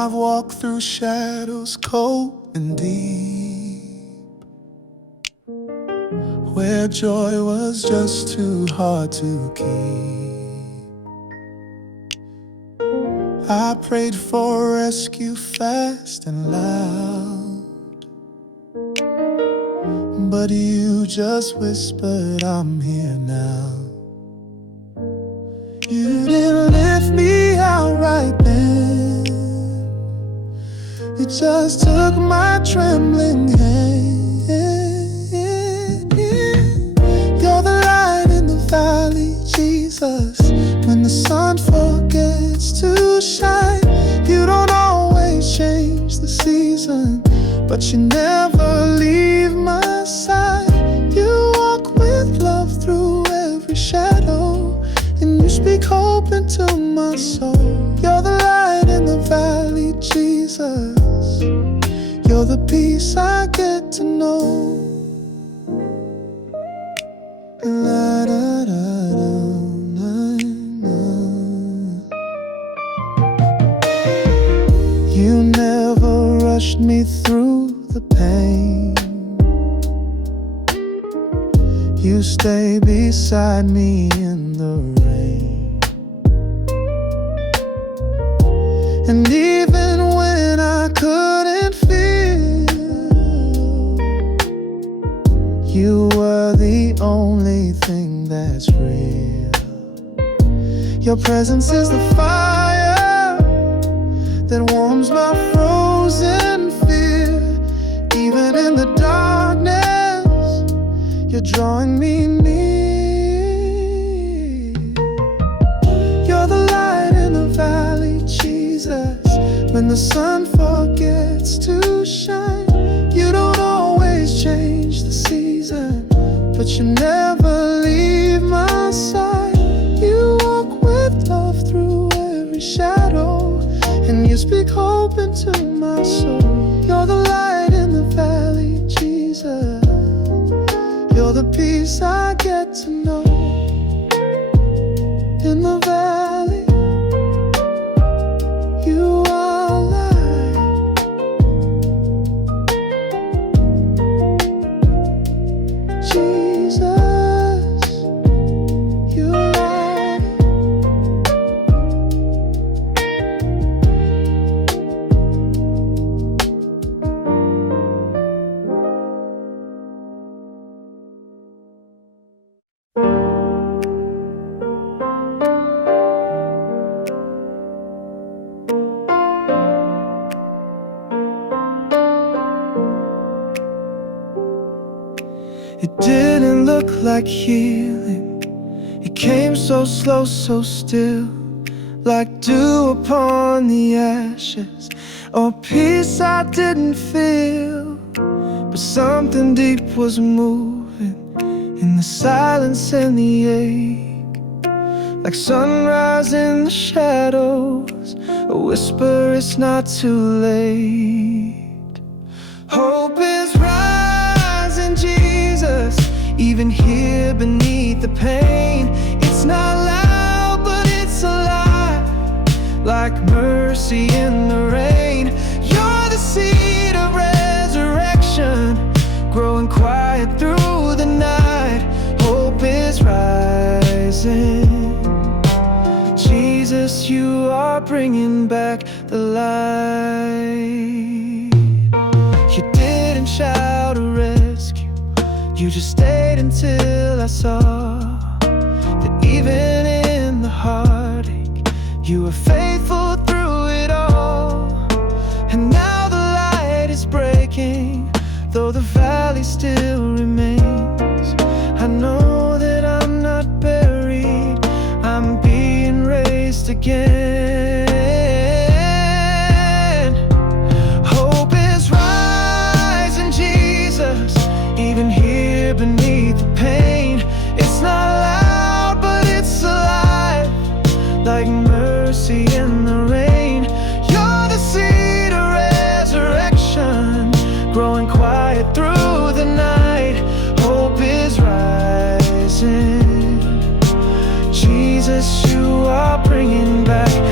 I've walked through shadows cold and deep, where joy was just too hard to keep. I prayed for rescue fast and loud, but you just whispered, I'm here now. You didn't lift me out right then, you just took my trembling hand. You're the light in the valley, Jesus. When the sun forgets to shine, you don't always change the season, but you never leave my side. You walk with love through every shadow, and you speak hope into my soul. You're the light in the valley, Jesus. You're the peace I get to know. La, da, da, da, na, na. You never rushed me through the pain, you stay beside me in the rain. And even when I couldn't feel, you were the only thing that's real. Your presence is the fire that warms my frozen fear. Even in the darkness, you're drawing me near. You're the light in the valley, Jesus. When the sun forgets to shine, you don't always change the season, but you never leave my side. You walk with love through every shadow, and you speak hope into my soul. You're the light in the valley, Jesus. You're the peace I get to know. In the valley, you are light. Jesus, you're light. It didn't look like healing, it came so slow, so still, like dew upon the ashes, or peace I didn't feel. But something deep was moving in the silence and the ache, like sunrise in the shadows, a whisper, it's not too late. Hope is rising, Jesus, even here beneath the pain. It's not loud, but it's alive, like mercy in the rain. You're the seed of resurrection, growing quiet through the night. Hope is rising, Jesus, you are bringing back the light. You didn't shout a rescue, you just stayed until I saw that even in the heartache, you were faithful through it all. And now the light is breaking, though the valley still remains. I know that I'm not buried, I'm being raised again. Hope is rising, Jesus, even here beneath the pain. It's not loud, but it's alive, like mercy in the rain. You're the seed of resurrection, growing quiet through the night. Hope is rising, Jesus, you are bringing back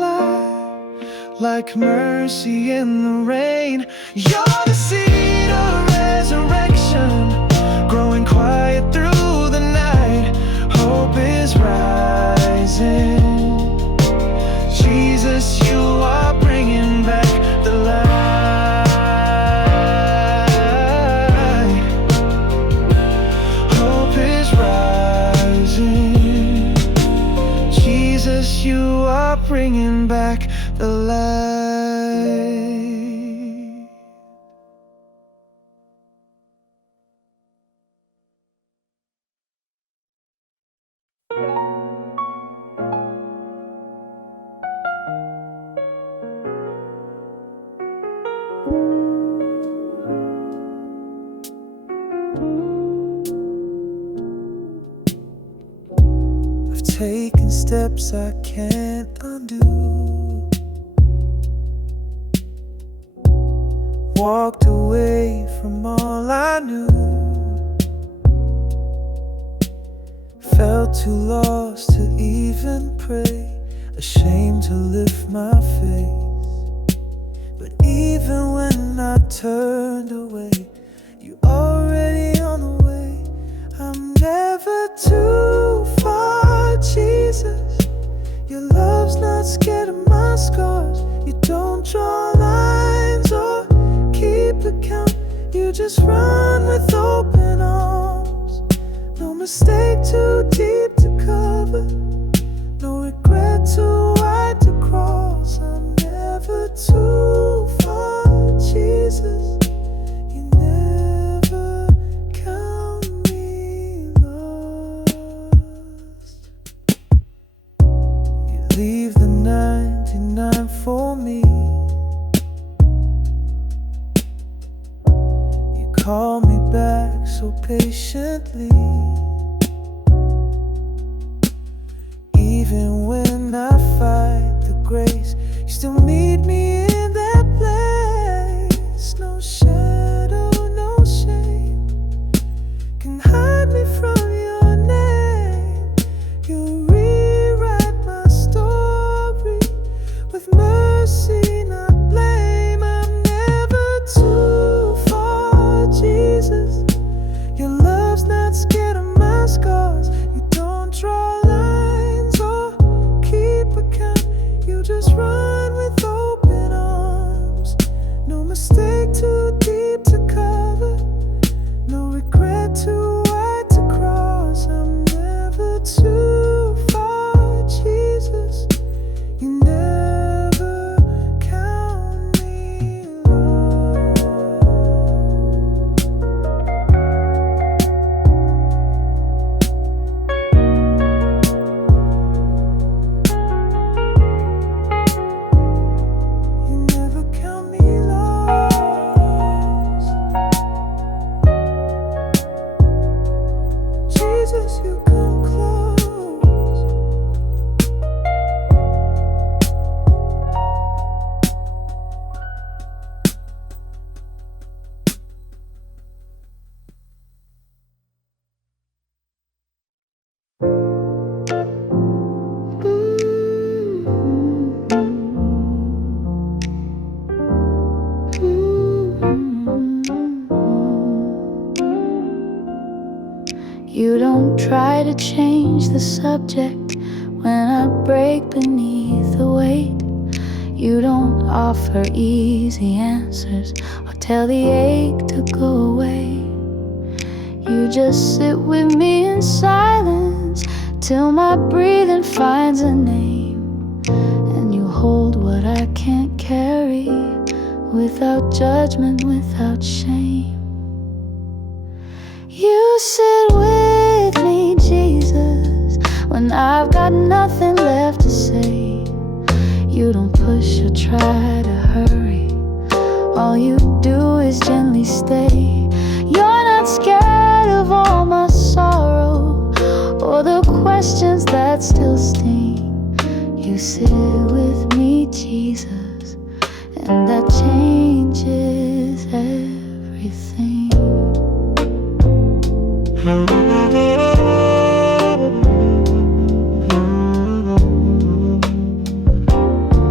light, like mercy in the rain. You're the seed of resurrection, growing quiet through the night. Hope is rising. Jesus, you are bringing back the light. Hope is rising. Jesus, you are bringing back the light. I've taken steps I can't undo, walked away from all I knew, felt too lost to even pray, ashamed to lift my face. But even when I turned away, you already on the way. I'm never too far, Jesus. Your love's not scared of my scars. You don't draw lines or keep account. You just run with open arms. No mistake too deep to cover, no regret too wide to cross. I'm never too far, Jesus. You never count me lost. You leave the 99 for me. You call me back so patiently. Even when I fight the grace, you still meet me in that place. No shadow, no shame can hide me from your name. You rewrite my story with mercy, not blame. I'm never too far, Jesus. Your love's not scared of my scars. You don't draw lines or keep account. You just run with open arms. No mistake too deep to cover, no regret too wide to cross. I'm never too far, Jesus. You never count me lost. You never count me lost. Jesus, you come close. You don't try to change the subject when I break beneath the weight. You don't offer easy answers or tell the ache to go away. You just sit with me in silence till my breathing finds a name. And you hold what I can't carry without judgment, without shame. You sit with me, Jesus, when I've got nothing left to say. You don't push or try to hurry. All you do is gently stay. You're not scared of all my sorrow or the questions that still sting. You sit with me, Jesus, and that changes everything.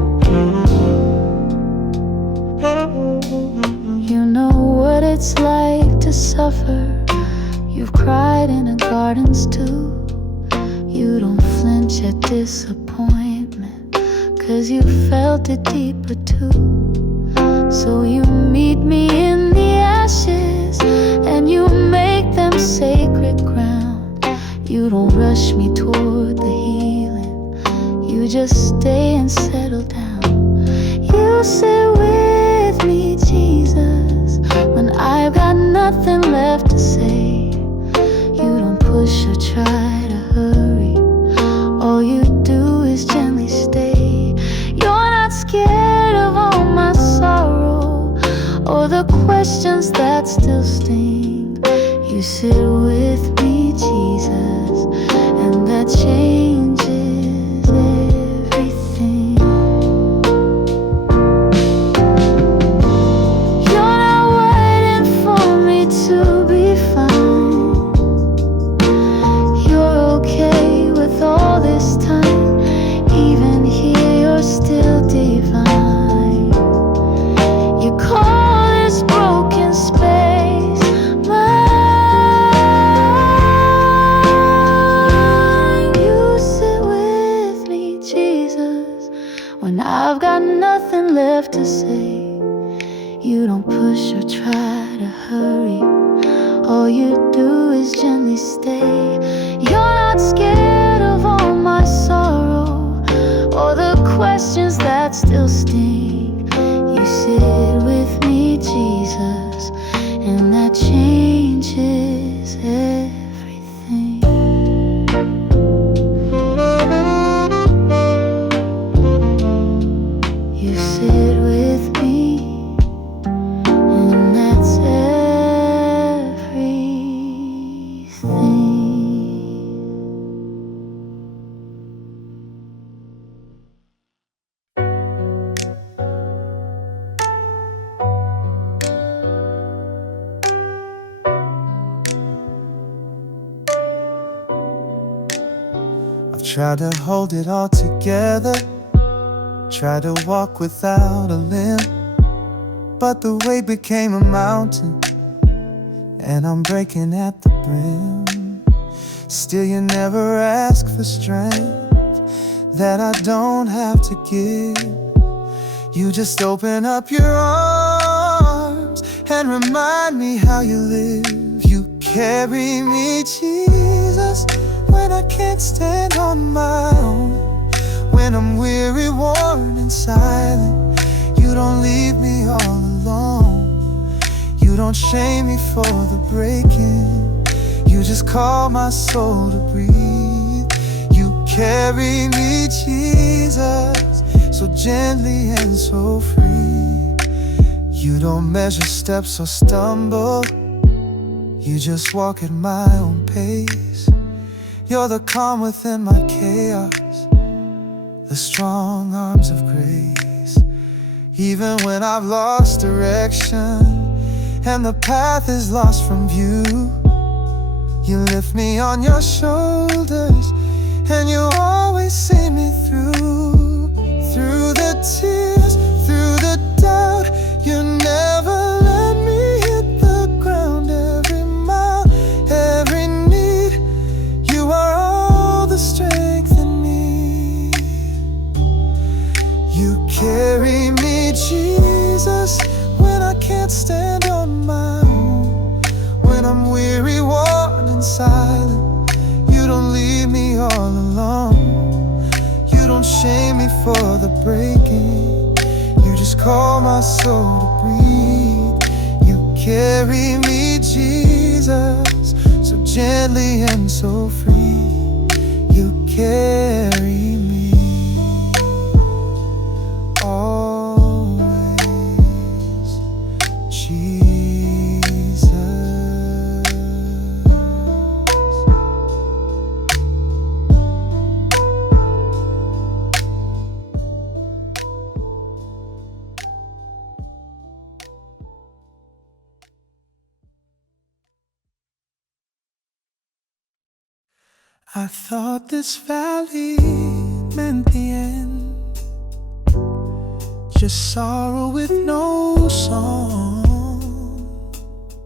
it's like to suffer. You've cried in the gardens too. You don't flinch at disappointment, 'cause you felt it deeper too. So you meet me in the ashes, and you make them sacred ground. You don't rush me toward the healing, you just stay and settle down. You sit with me, Jesus, when I've got nothing left to say. You don't push or try to hurry, all you do is gently stay. You're not scared of all my sorrow or the questions that still sting. You sit with me, Jesus, and that changes everything. You're not waiting for me to be fine. You're okay with all this time. Even here you're still divine. You call this broken space mine. You sit with me, Jesus, when I've got nothing left to say. You don't push or try to hurry, all you do is gently stay. You're not scared of all my sorrow or the questions that still sting. You sit with me, Jesus, and that changes everything. You sit with me, and that's everything. I've tried to hold it all together, tried to walk without a limp, but the weight became a mountain, and I'm breaking at the brim. Still you never ask for strength that I don't have to give. You just open up your arms and remind me how you live. You carry me, Jesus, when I can't stand on my own. When I'm weary, worn, and silent, you don't leave me all alone. You don't shame me for the breaking, you just call my soul to breathe. You carry me, Jesus, so gently and so free. You don't measure steps or stumble, you just walk at my own pace. You're the calm within my chaos, the strong arms of grace. Even when I've lost direction and the path is lost from view, you lift me on your shoulders and you always see me through. Through the tears, through the doubt, you never let me hit the ground. Every mile, every need, you are all the strength in me. You carry me, Jesus, when I can't stand on my own. When I'm weary, worn, and silent, you don't leave me all alone. You don't shame me for the breaking, you just call my soul to breathe. You carry me, Jesus, so gently and so free. You carry me always, Jesus. I thought this valley meant the end, just sorrow with no song.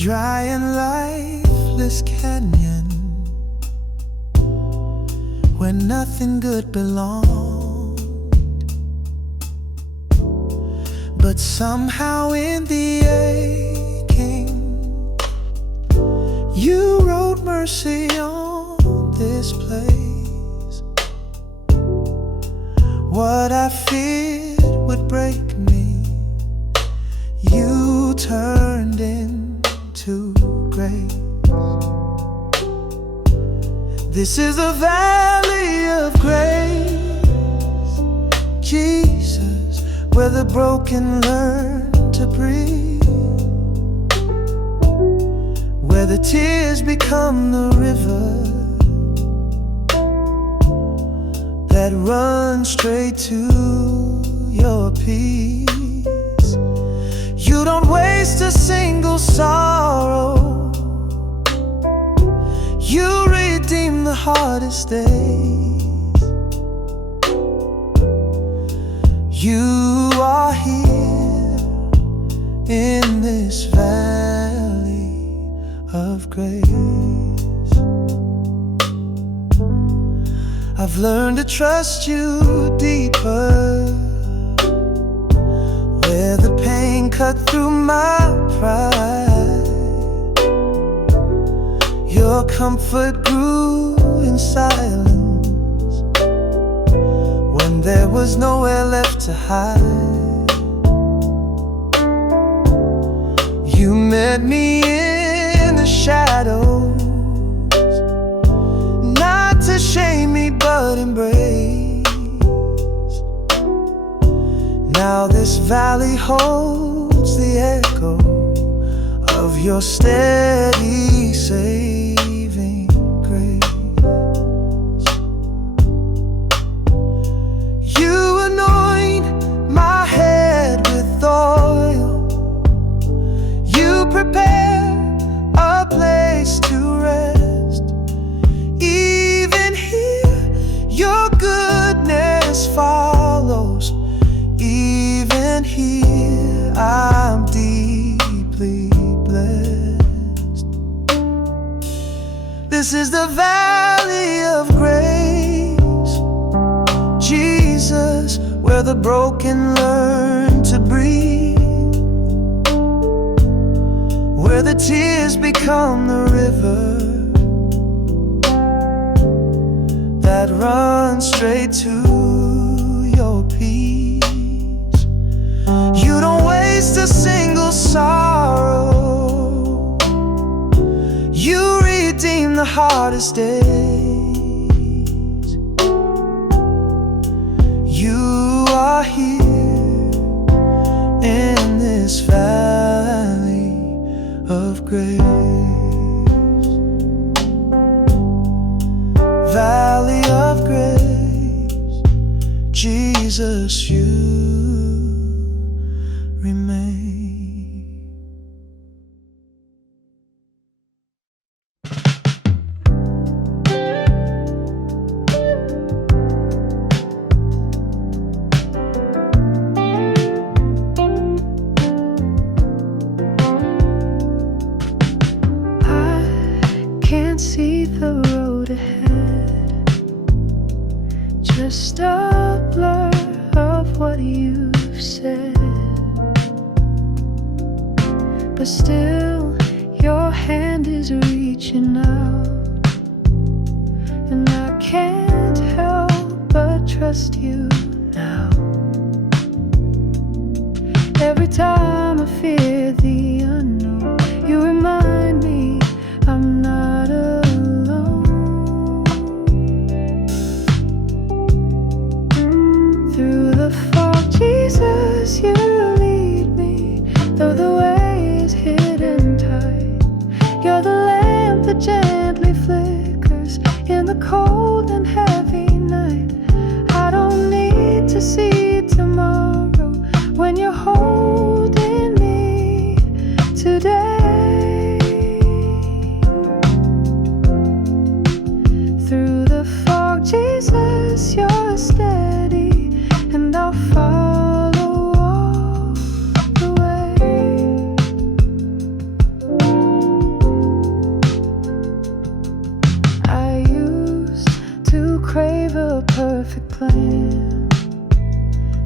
dry and lifeless canyon where nothing good belonged. But somehow in the aching, you wrote mercy on this place. What I feared would break me, you turned into grace. This is the valley of grace, Jesus, where the broken learn to breathe, where the tears become the river that runs straight to your peace. You don't waste a single sorrow, you redeem the hardest days. You are here in this valley of grace. I've learned to trust you deeper, where the pain cut through my pride. Your comfort grew in silence when there was nowhere left to hide. You met me in the shadows, not to shame me but embrace. Now this valley holds the echo of your steady saving grace. You anoint my head with oil, you prepare a place to rest. Even here your goodness follows, even here I'm deeply blessed. This is the valley of grace, Jesus, where the broken learn to breathe, where the tears become the river that runs straight to your peace. You don't waste a single sorrow, you redeem the hardest days. You are here in this valley of grace. Valley of grace, Jesus, you remain. I can't see the road ahead, just a blur of what you've said. But still, your hand is reaching out, and I can't help but trust you now. Every time I fear the unknown, you remind me I'm not alone. Through the fog, Jesus, you lead me, though the way is hidden tight. You're the lamp that gently flickers in the cold and heavy night. I don't need to see tomorrow when you're holding me today. Through the fog, Jesus, you're steady, and I'll follow all the way.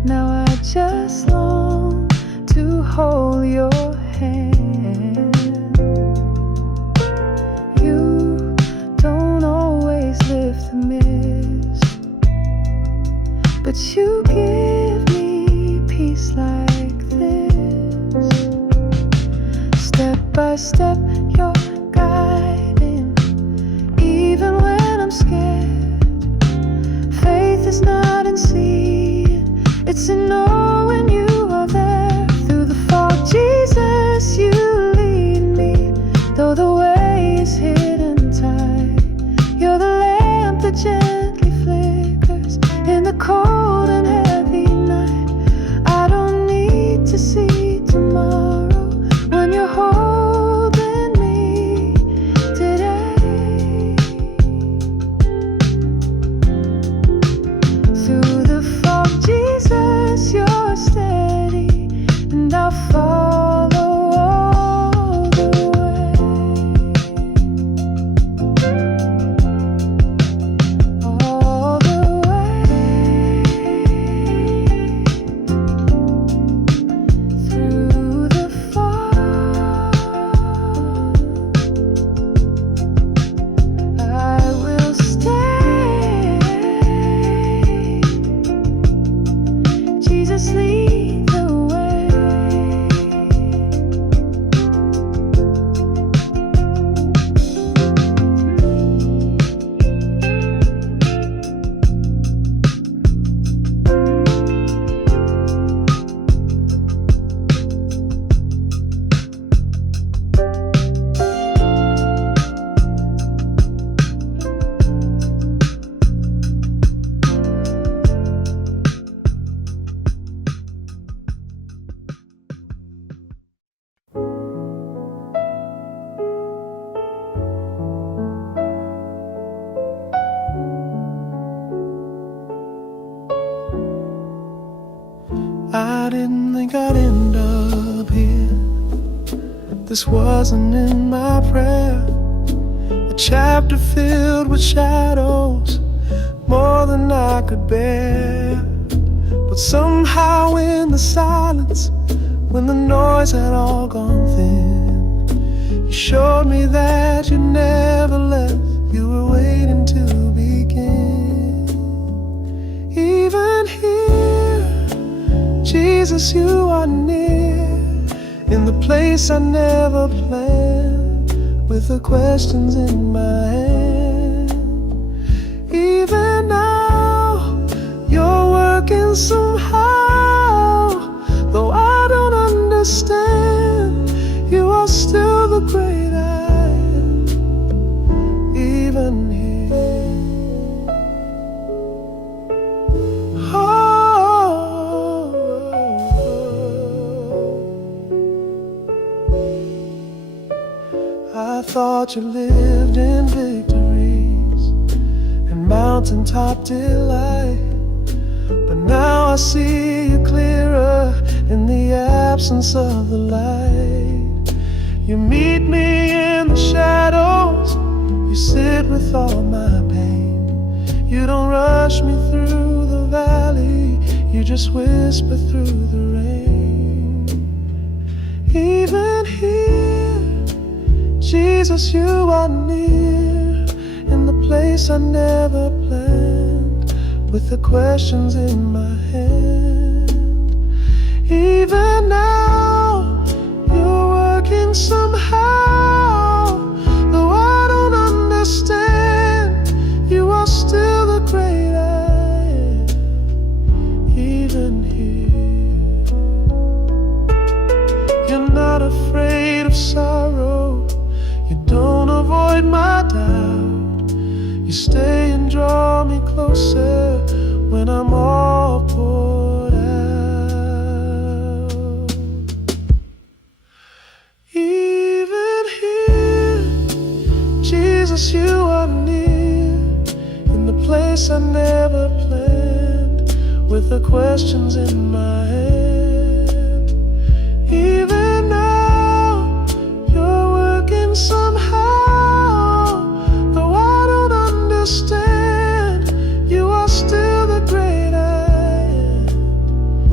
Now I just long to hold your hand. You don't always lift the mist, but you give me peace like this. Step by step, you're guiding, even when I'm scared. Faith is not in seeing, it's in knowing you are there. Through the fog, Jesus, you lead me, though the way is hidden tight. You're the lamp that gently flickers in the cold and heavy night. I don't need to see tomorrow when you're holding me today. Through the fog, Jesus, you're steady, and I'll follow all the way. All the way. Through the fog, I will stay. Jesus, lead the way. I didn't think I'd end up here. This wasn't in my prayer. A chapter filled with shadows, more than I could bear. But somehow in the silence, when the noise had all gone thin, you showed me that you never left. You were waiting to begin. Even here, Jesus, you are near, in the place I never planned, with the questions in my hand. Even now, you're working somehow, though I don't understand. You are still the great I am, even here. I thought you lived in victories and mountaintop delight, but now I see you clearer in the absence of the light. You meet me in the shadows, you sit with all my pain. You don't rush me through the valley, you just whisper through the rain. Even here, Jesus, you are near, in the place I never planned, with the questions in my hand. Even now, you're working somehow, though I don't understand. You are still the great I am, even here. You're not afraid of sorrow, you don't avoid my doubt. You stay and draw me closer when I'm all poured out. Even here, Jesus, you are near, in the place I never planned, with the questions in my hand. Even now, you're working somehow, though I don't understand. You are still the great I am,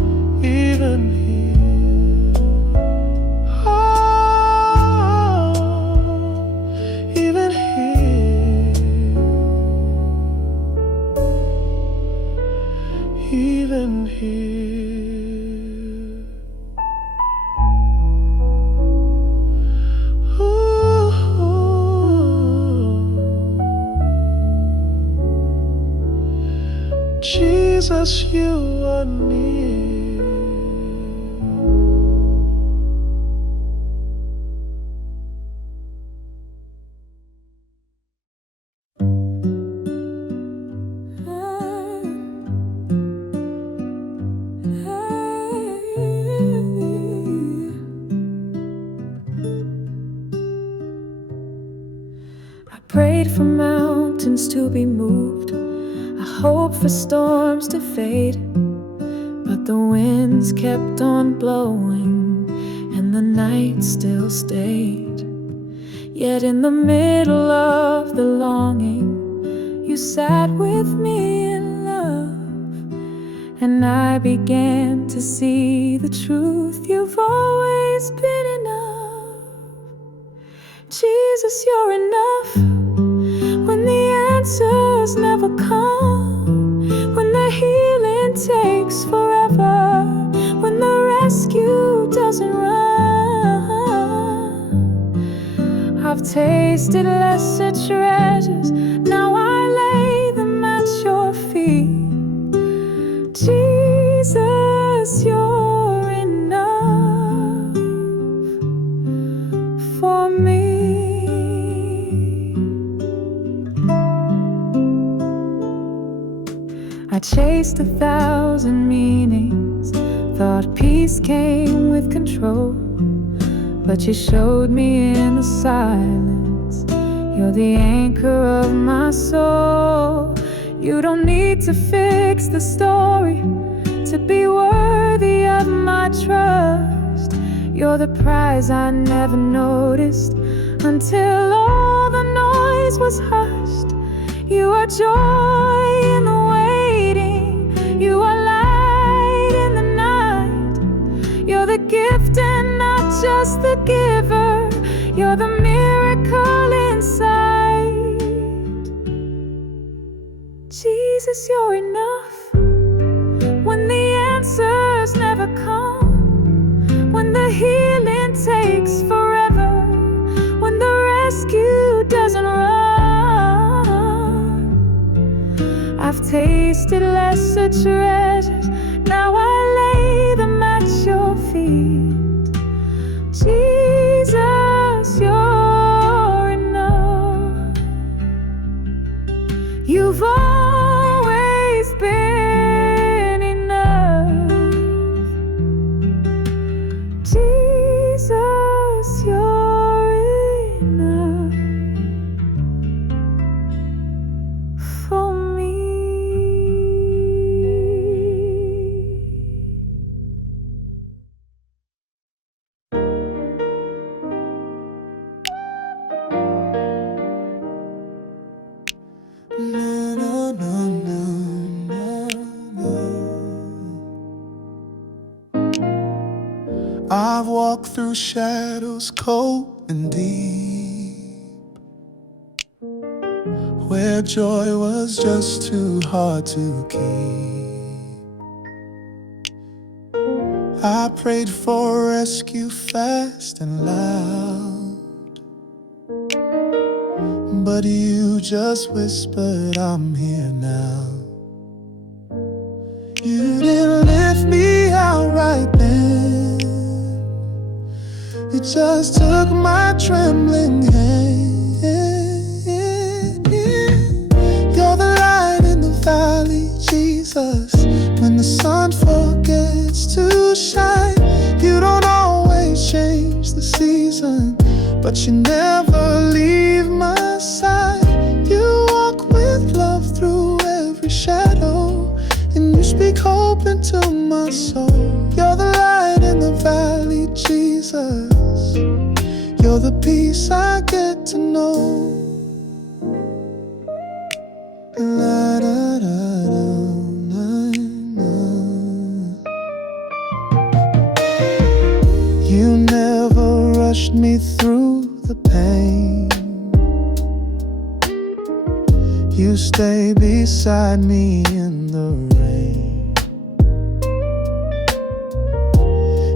even here. Jesus, you are near. I prayed for mountains to be moved, I hoped for storms to fade, but the winds kept on blowing and the night still stayed. Yet in the middle of the longing, you sat with me in love, and I began to see the truth. You've always been enough. Jesus, you're enough. When the answers never come, when the healing takes forever, when the rescue doesn't run, I've tasted lesser treasures, now I lay them at your feet. Jesus, you're enough for me. I chased 1,000 meanings, thought peace came with control, but you showed me in the silence, you're the anchor of my soul. You don't need to fix the story to be worthy of my trust. You're the prize I never noticed until all the noise was hushed. You are joy in the waiting, you are light in the night. You're the gift and not just the giver, you're the miracle inside. Jesus, you're enough. When the answers never come, when the healing takes forever, when the rescue doesn't run, I've tasted lesser treasures, now I lay them at your feet. Jesus, you're enough. You've always been enough. Jesus, you're enough for me. Na, na, na, na, na. I've walked through shadows cold and deep, where joy was just too hard to keep. I prayed for rescue fast and loud, but you just whispered, I'm here now. You didn't lift me out right then, you just took my trembling hand. You're the light in the valley, Jesus. When the sun forgets to shine, you don't always change the season, but you never leave my side. You walk with love through every shadow, and you speak hope into my soul. You're the light in the valley, Jesus. You're the peace I get to know. La, da, da, da, na, na. You never rushed me through the pain, you stay beside me in the rain.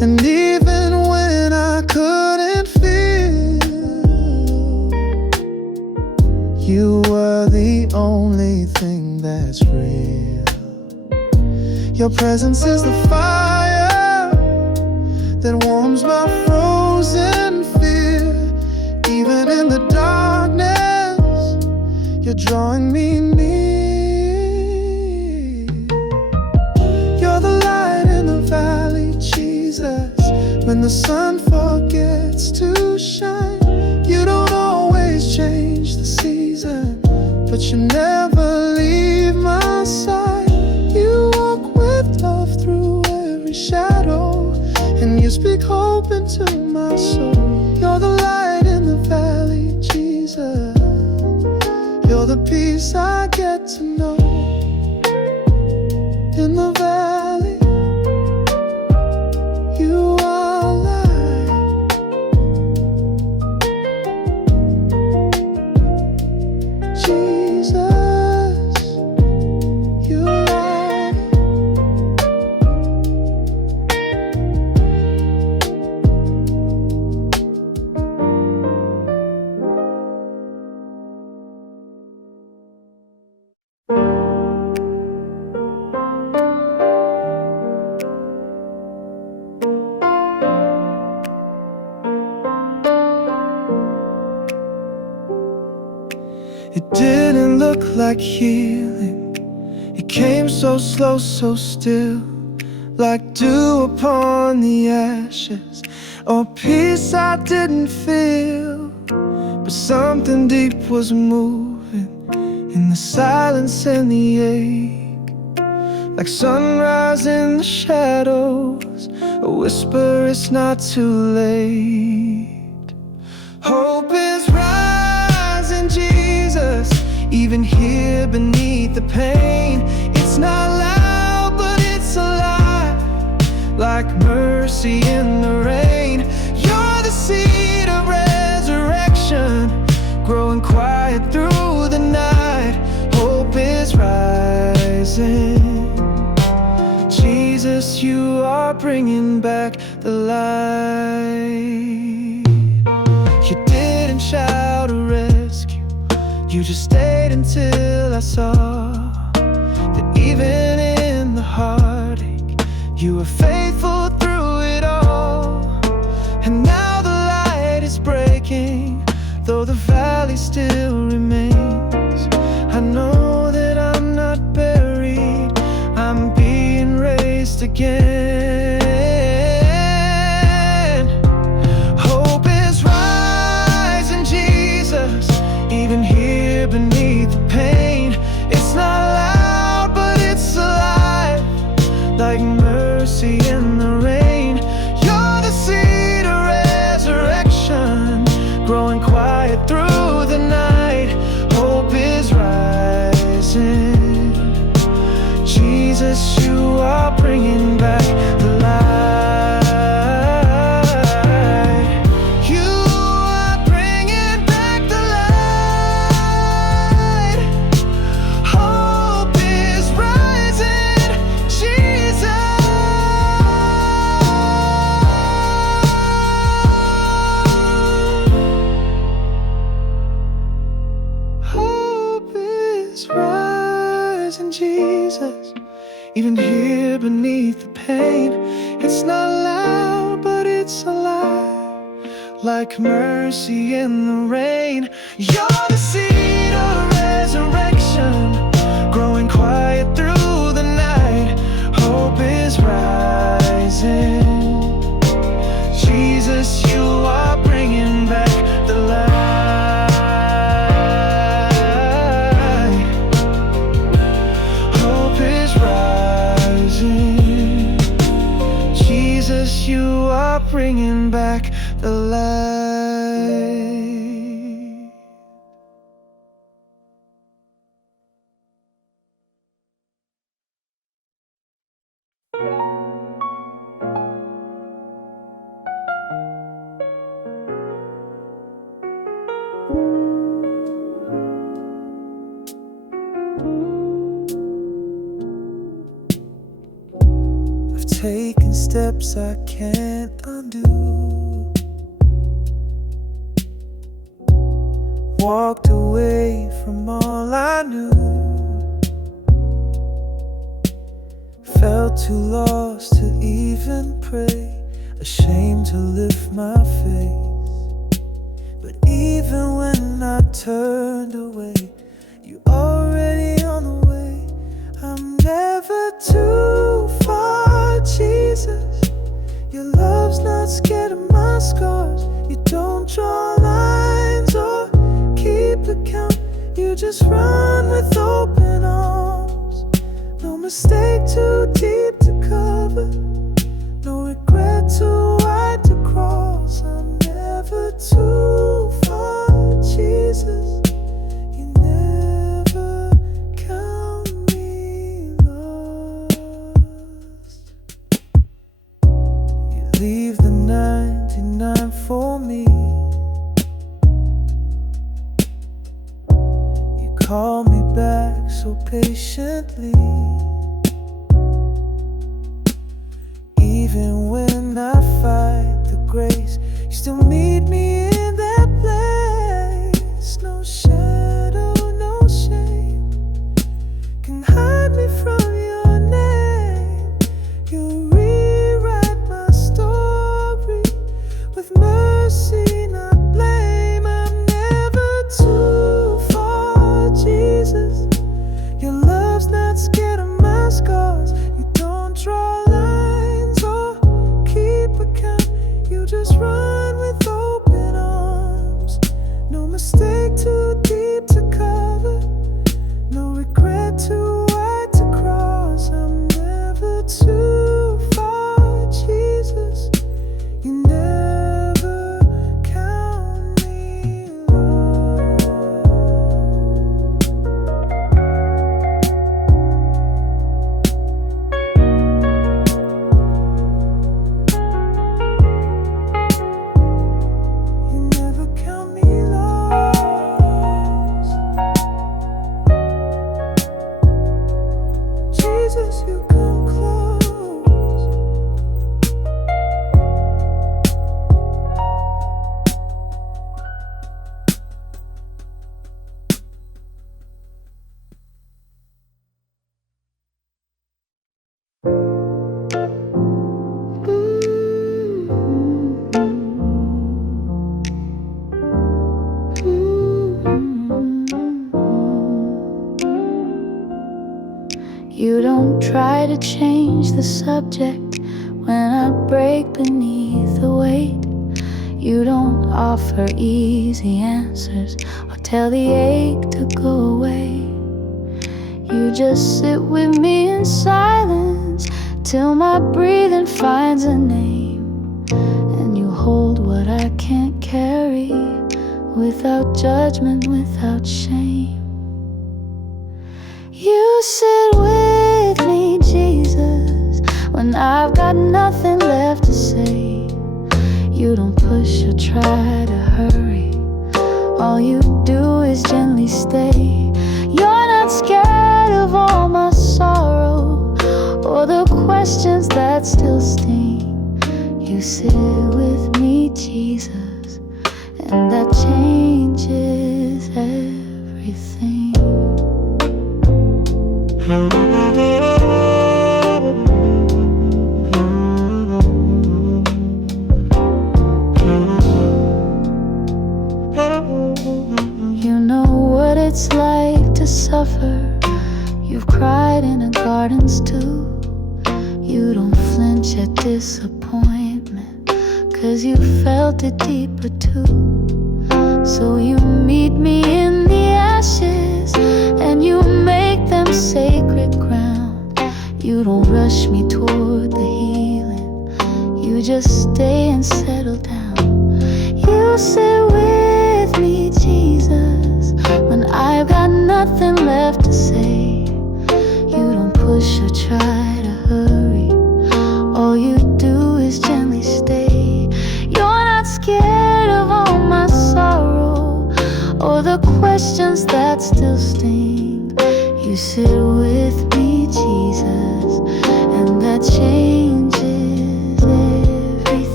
And even when I couldn't feel, you were the only thing that's real. Your presence is the fire that warms my frozen fear. Even in the darkness, you're drawing me near. You're the light in the valley, Jesus. When the sun forgets to shine, you don't always change the season, but you never leave my side. You walk with love through every shadow, and you speak hope into my soul. You're the light in the valley, Jesus. You're the peace I get to know. In the valley, you are light. Jesus, you light. It didn't look like healing. It came so slow, so still, like dew upon the ashes, or peace I didn't feel. But something deep was moving in the silence and the ache, like sunrise in the shadows, a whisper, it's not too late. Hope is rising, Jesus, even here beneath the pain. It's not loud, but it's alive, like mercy in the rain. You're the seed of resurrection, growing quiet through the night. Hope is rising, Jesus, you are bringing back the light. You didn't shout a rescue, you just stayed until I saw that even in the heartache, you were faithful through it all. And now the light is breaking, though the valley still remains. I know that I'm not buried, I'm being raised again. Hope is rising, Jesus, even here beneath the pain. It's not loud, but it's alive, like mercy in the rain. You're the seed of resurrection, growing quiet through the night. Hope is rising, Jesus, you are bringing back the light. You are bringing back the light. Hope is rising, Jesus. Hope is rising, Jesus, even here beneath the pain. It's not loud, but it's alive, like mercy in the rain. You're the seed of resurrection, growing quiet through the night. Hope is rising, Jesus, you are bringing back the light. Hope is rising, Jesus, you are bringing back the light. taking steps I can't undo. Walked away from all I knew. Felt too lost to even pray, ashamed to lift my face. But even when I turned away, you already on the way. I'm never too far, Jesus. Your love's not scared of my scars. You don't draw lines or keep account. You just run with open arms. No mistake too deep to cover, no regret too wide to cross. I'm never too far, Jesus. You never count me lost. You leave the 99 for me. You call me back so patiently. Even when I fight the grace, you still meet me in that place. No shadow, no shame can hide me from your name. You rewrite my story with mercy, not blame. I'm never too far, Jesus. Your love's not scared of my scars. You don't draw lines or keep account. You just run with open arms. No mistake too deep to cover, no regret too wide to cross. I'm never too far, Jesus. You never count me lost. You never count me lost. Jesus, you come close. You don't try to change the subject when I break beneath the weight. You don't offer easy answers or tell the ache to go away. You just sit with me in silence till my breathing finds a name. And you hold what I can't carry without judgment, without shame. You sit with me, Jesus, when I've got nothing left to say. You don't push or try to hurry. All you do is gently stay. You're not scared of all my sorrow or the questions that still sting. You sit with me, Jesus, and that changes everything. You know what it's like to suffer. You've cried in a gardens too. You don't flinch at disappointment, 'cause you felt it deeper too. So you meet me in the ashes and you make them sacred ground. You don't rush me toward the healing, you just stay and settle down. You sit with me, Jesus, when I've got nothing left to say. You don't push or try to hurry, all you do is gently stay. You're not scared of all my sorrow or the questions that still sting. You sit with me, Jesus, and that changes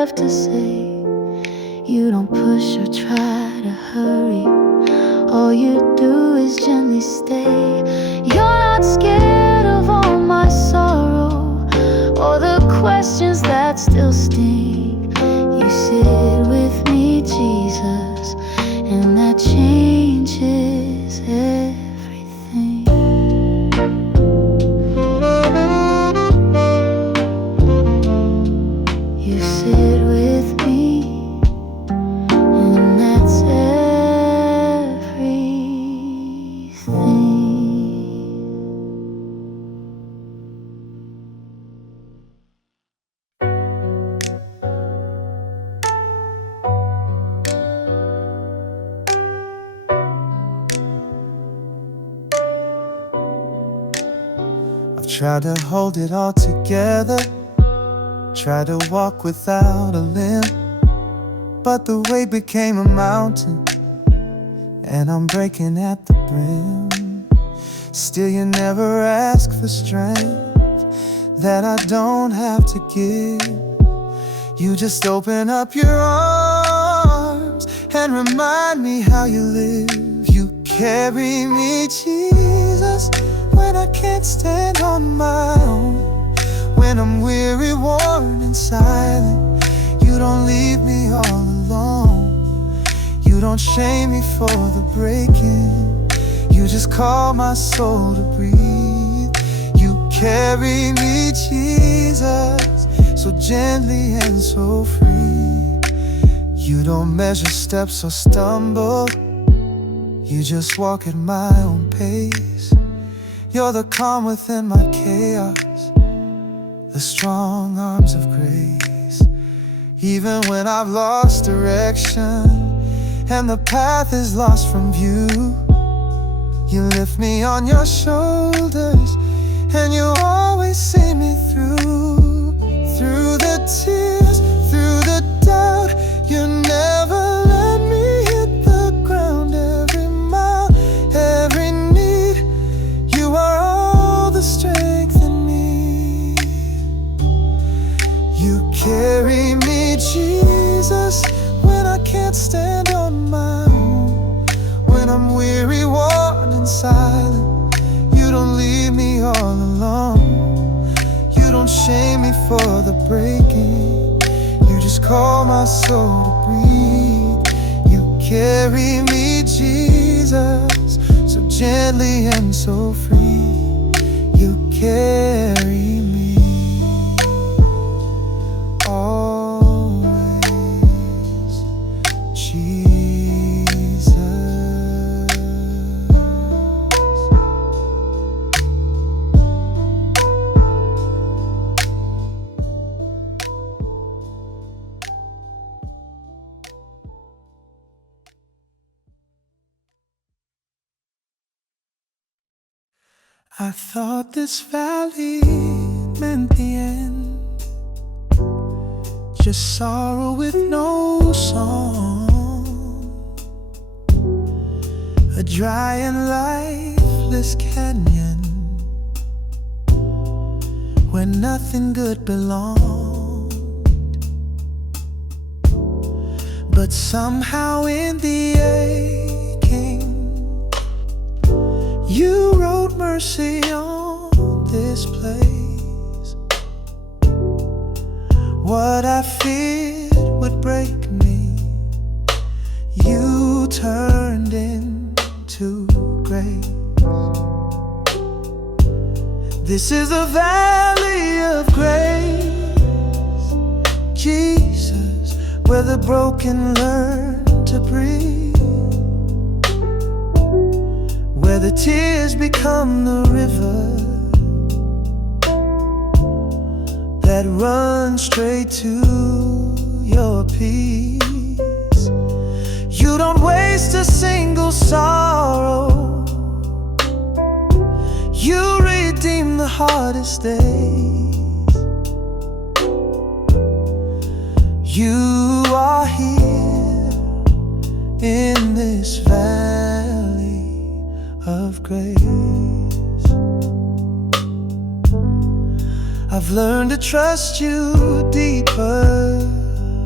left to say. You don't push or try to hurry. All you do is gently stay. You're not scared of all my sorrow or the questions that still sting. You sit with me, Jesus, and that changes everything. You sit with me, and that's everything. I've tried to hold it all together, tried to walk without a limp, but the weight became a mountain, and I'm breaking at the brim. Still you never ask for strength that I don't have to give. You just open up your arms and remind me how you live. You carry me, Jesus, when I can't stand on my own. When I'm weary, worn, and silent, you don't leave me all alone. You don't shame me for the breaking. You just call my soul to breathe. You carry me, Jesus, so gently and so free. You don't measure steps or stumble. You just walk at my own pace. You're the calm within my chaos, the strong arms of grace. Even when I've lost direction and the path is lost from view, you lift me on your shoulders and you always see me through. Through the tears, through the doubt, you never let me hit the ground. Every mile, every need, you are all the strength in me. You carry me, Jesus, when I can't stand on my own. When I'm weary, worn, and silent, you don't leave me all alone. You don't shame me for the breaking. You just call my soul to breathe. You carry me, Jesus, so gently and so free. You carry me always, Jesus. I thought this valley meant the end, just sorrow with no song, a dry and lifeless canyon where nothing good belonged. But somehow in the aching, you wrote mercy on this place. What I feared would break me, you turned into grace. This is the valley of grace, Jesus, where the broken learn to breathe, where the tears become the river that runs straight to your peace. You don't waste a single sorrow. You redeem the hardest days. You are here in this valley of grace. I've learned to trust you deeper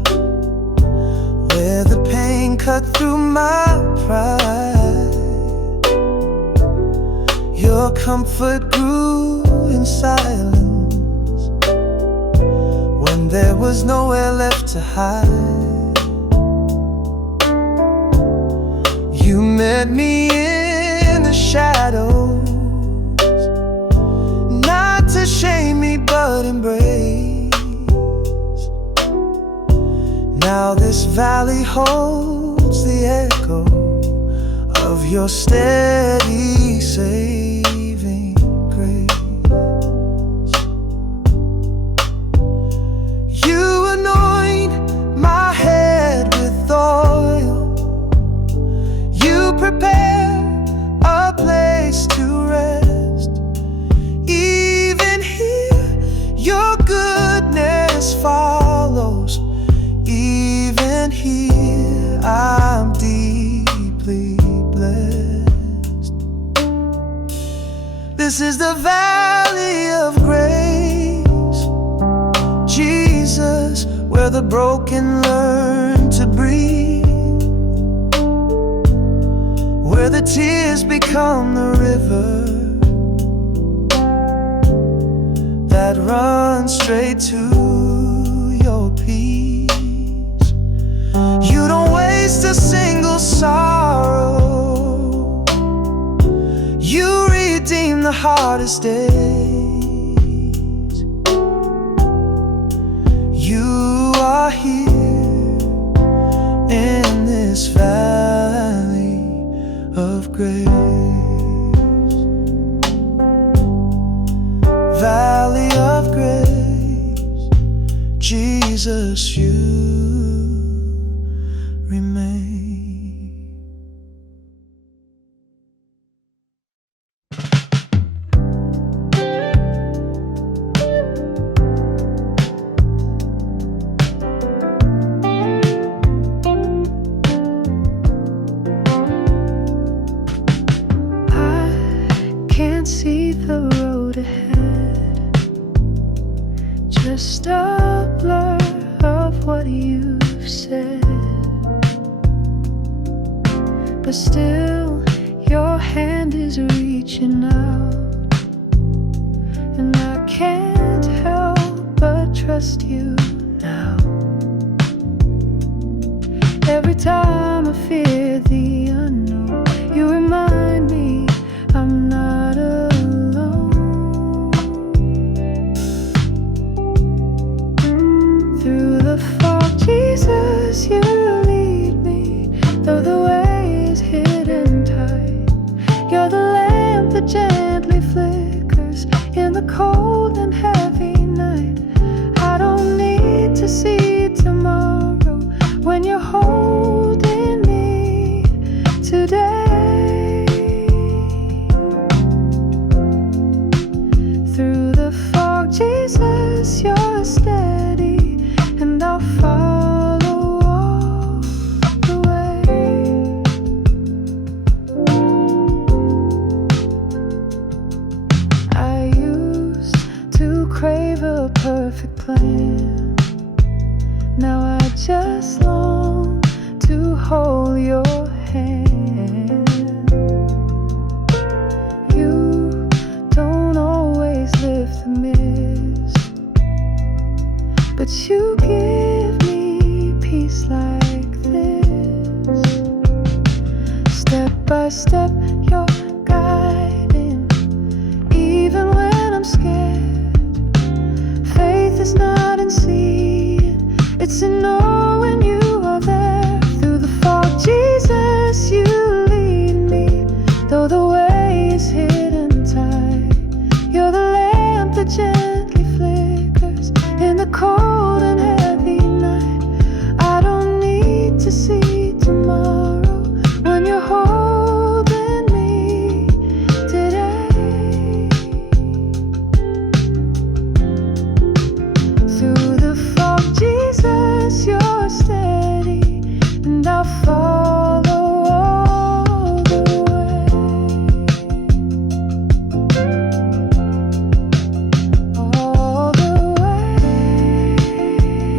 cut through my pride. Your comfort grew in silence when there was nowhere left to hide. You met me in the shadows, not to shame me but embrace. Now this valley holds the echo of your steady saving grace. You anoint my head with oil. You prepare a place to rest. Even here, your goodness follows. Even here, I'm deeply blessed. This is the valley of grace, Jesus, where the broken learn to breathe, where the tears become the river that runs straight to your peace. You don't waste a single sorrow. You redeem the hardest days. You are here in this valley of grace. Valley of grace, Jesus, you remain. I can't see the road ahead, just a blur of what you've said. But still, your hand is reaching out, and I can't help but trust you now. Every time I fear the unknown, you remind me I'm not alone. Through the fog, Jesus, you lead me, though the way is hidden tight. You're the lamp that gently flickers in the cold and heavy night. I don't need to see tomorrow when you're holding me today. Through the fog, Jesus, you're steady, and I'll follow all the way. I used to crave a perfect plan. Now I just long to hold your hand. You don't always lift the mist, but you give me peace like this. Step by step, you're guiding, even when I'm scared. Faith is not in seeing, it's in knowing you are there. Through the fog, Jesus, you lead me, though the way is hidden tight. You're the lamp that gently flickers in the cold and heavy night. I don't need to see tomorrow when you're holding me today. Through the fog, Jesus, you're steady, and I'll follow all the way. All the way.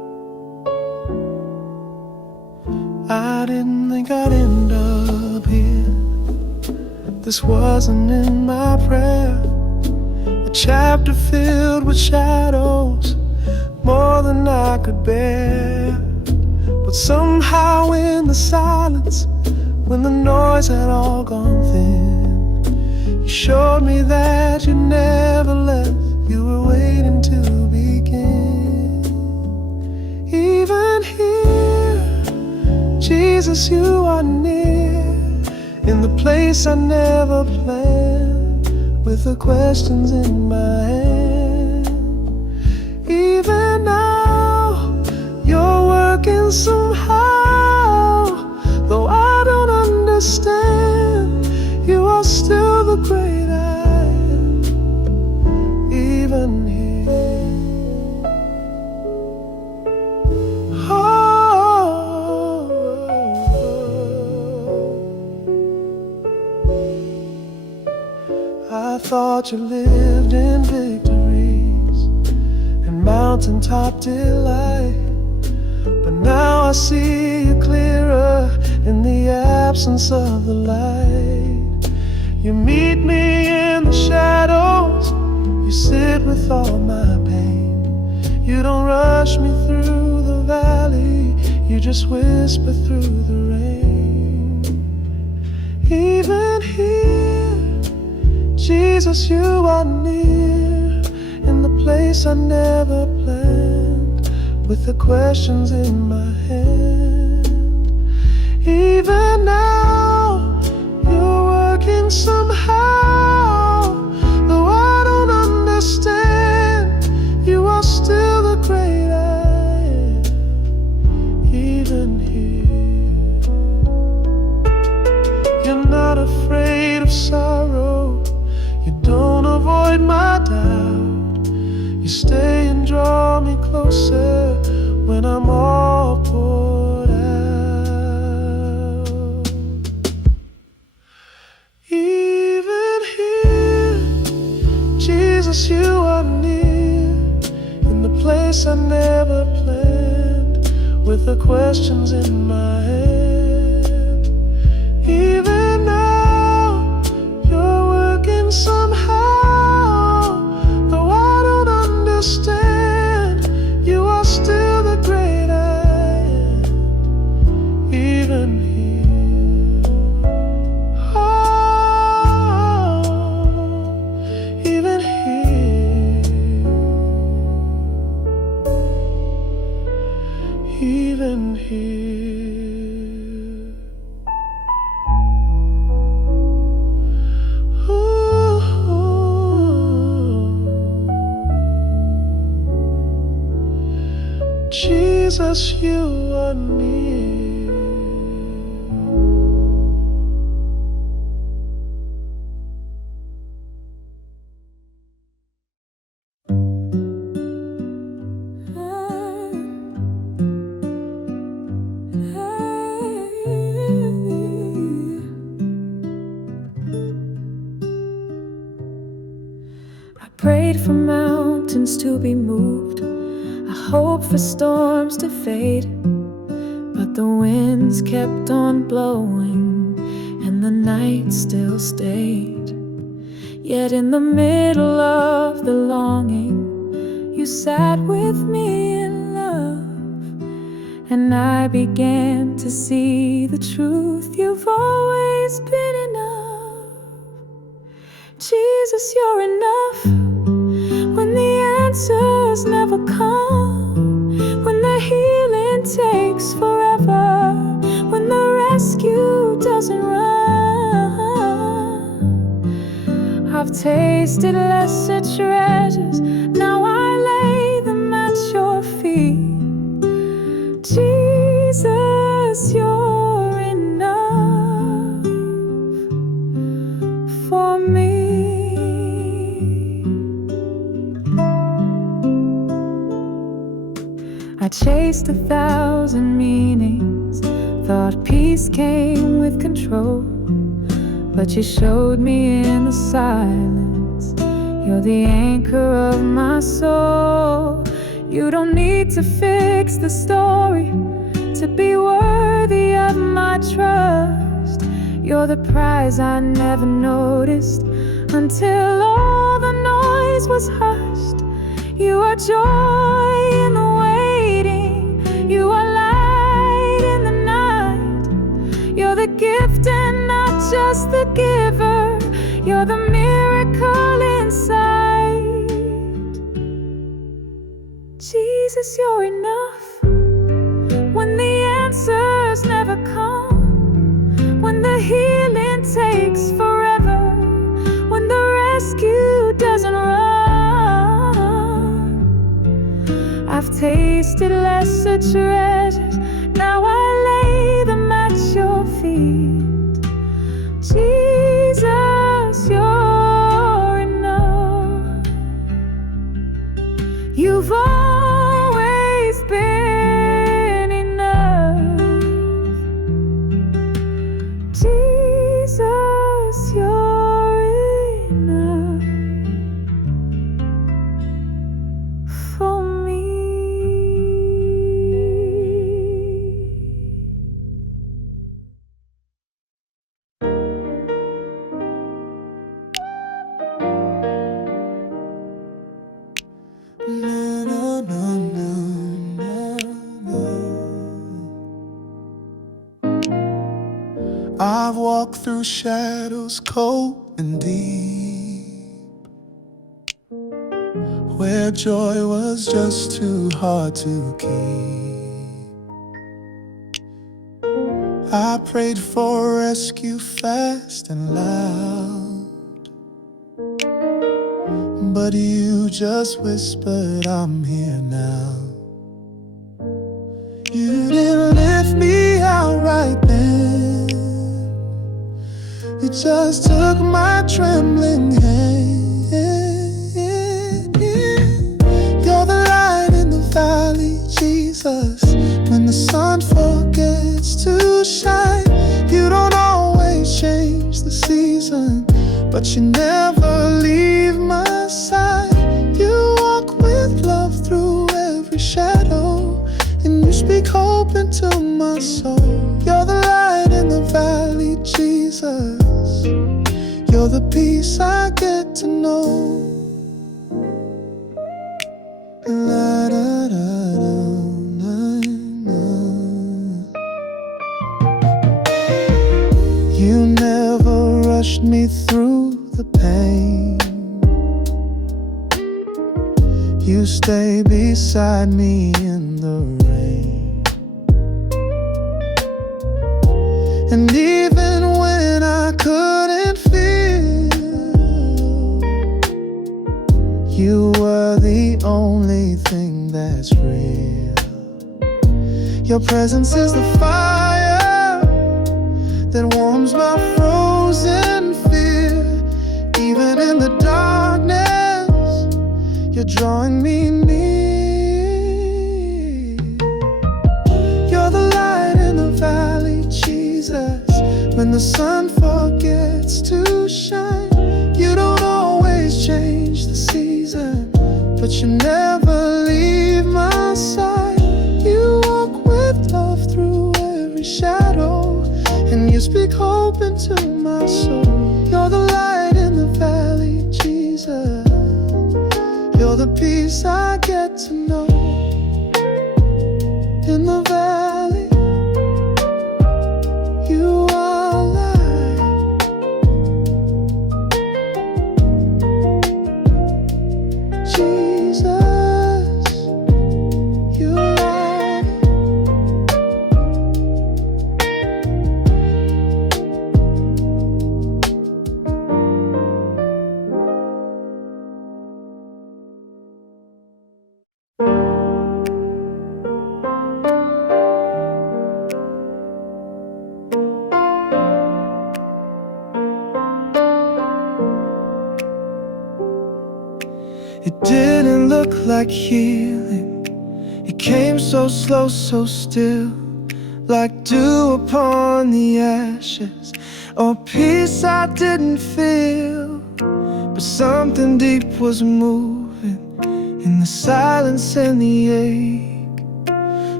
I didn't think I'd end up here. This wasn't in my prayer. A chapter filled with shadows, more than I could bear. But somehow in the silence, when the noise had all gone thin, you showed me that you never left. You were waiting to begin. Even here, Jesus, you are near, in the place I never planned, with the questions in my hand. Even now, you're working somehow, though I don't understand. You are still the great I am, even here. I thought you lived in victories and mountaintop delight, but now I see you clearer in the absence of the light. You meet me in the shadows, you sit with all my pain. You don't rush me through the valley, you just whisper through the rain. Even here, Jesus, you are near, in the place I never planned, with the questions in my hand. Even now, you're working somehow, though I don't understand. You are still the great I am, even here. You're not afraid of sorrow, you don't avoid my doubt. You stay and draw me closer when I'm all poured out. Even here, Jesus, you are near, in the place I never planned, with the questions in my hand. Even now, you're working somehow, though I don't understand. You are still the great I am, even here. Oh, even here, even here. Jesus, you are near. I prayed for mountains to be moved, I hoped for storms to fade, but the winds kept on blowing and the night still stayed. Yet in the middle of the longing, you sat with me in love, and I began to see the truth. You've always been enough. Jesus, you're enough when the answers never come, when the healing takes forever, when the rescue doesn't run. I've tasted lesser treasures, now I lay them at your feet. Jesus, you're enough for me. I chased 1,000 meanings, thought peace came with control, but you showed me in the silence, you're the anchor of my soul. You don't need to fix the story to be worthy of my trust. You're the prize I never noticed until all the noise was hushed. You are joy in the waiting, you are light in the night. You're the gift and not just the giver, you're the miracle inside. Jesus, you're enough when the answers never come, when the healing takes forever, when the rescue doesn't run. I've tasted lesser treasures, now I lay them at your feet. Jesus, you're enough. You've always been enough. Jesus, you're enough for me. Na, na, na, na, na. I've walked through shadows cold and deep, where joy was just too hard to keep. I prayed for rescue fast and loud, but you just whispered, I'm here now. You didn't lift me out right then, you just took my trembling hand. You're the light in the valley, Jesus. When the sun forgets to shine, you don't always change the season, but you never leave my side. You walk with love through every shadow, and you speak hope into my soul. You're the light in the valley, Jesus. You're the peace I get to know. La, da, da, da, na, na. You never rushed me through the pain, you stay beside me in the rain. And even when I couldn't feel, you were the only thing that's real. Your presence is the fire that warms my frozen fear. Even in the darkness, you're drawing me near. You're the light in the valley, Jesus. When the sun forgets to shine, you don't always change the season, but you never leave my side. You walk with love through every shadow, and you speak hope into my soul. You're the light in the valley, Jesus. You're the peace I get to know. In the valley, you are light. Jesus, you light. It didn't look like healing, it came so slow, so still, like dew upon the ashes, or peace I didn't feel. But something deep was moving in the silence and the ache.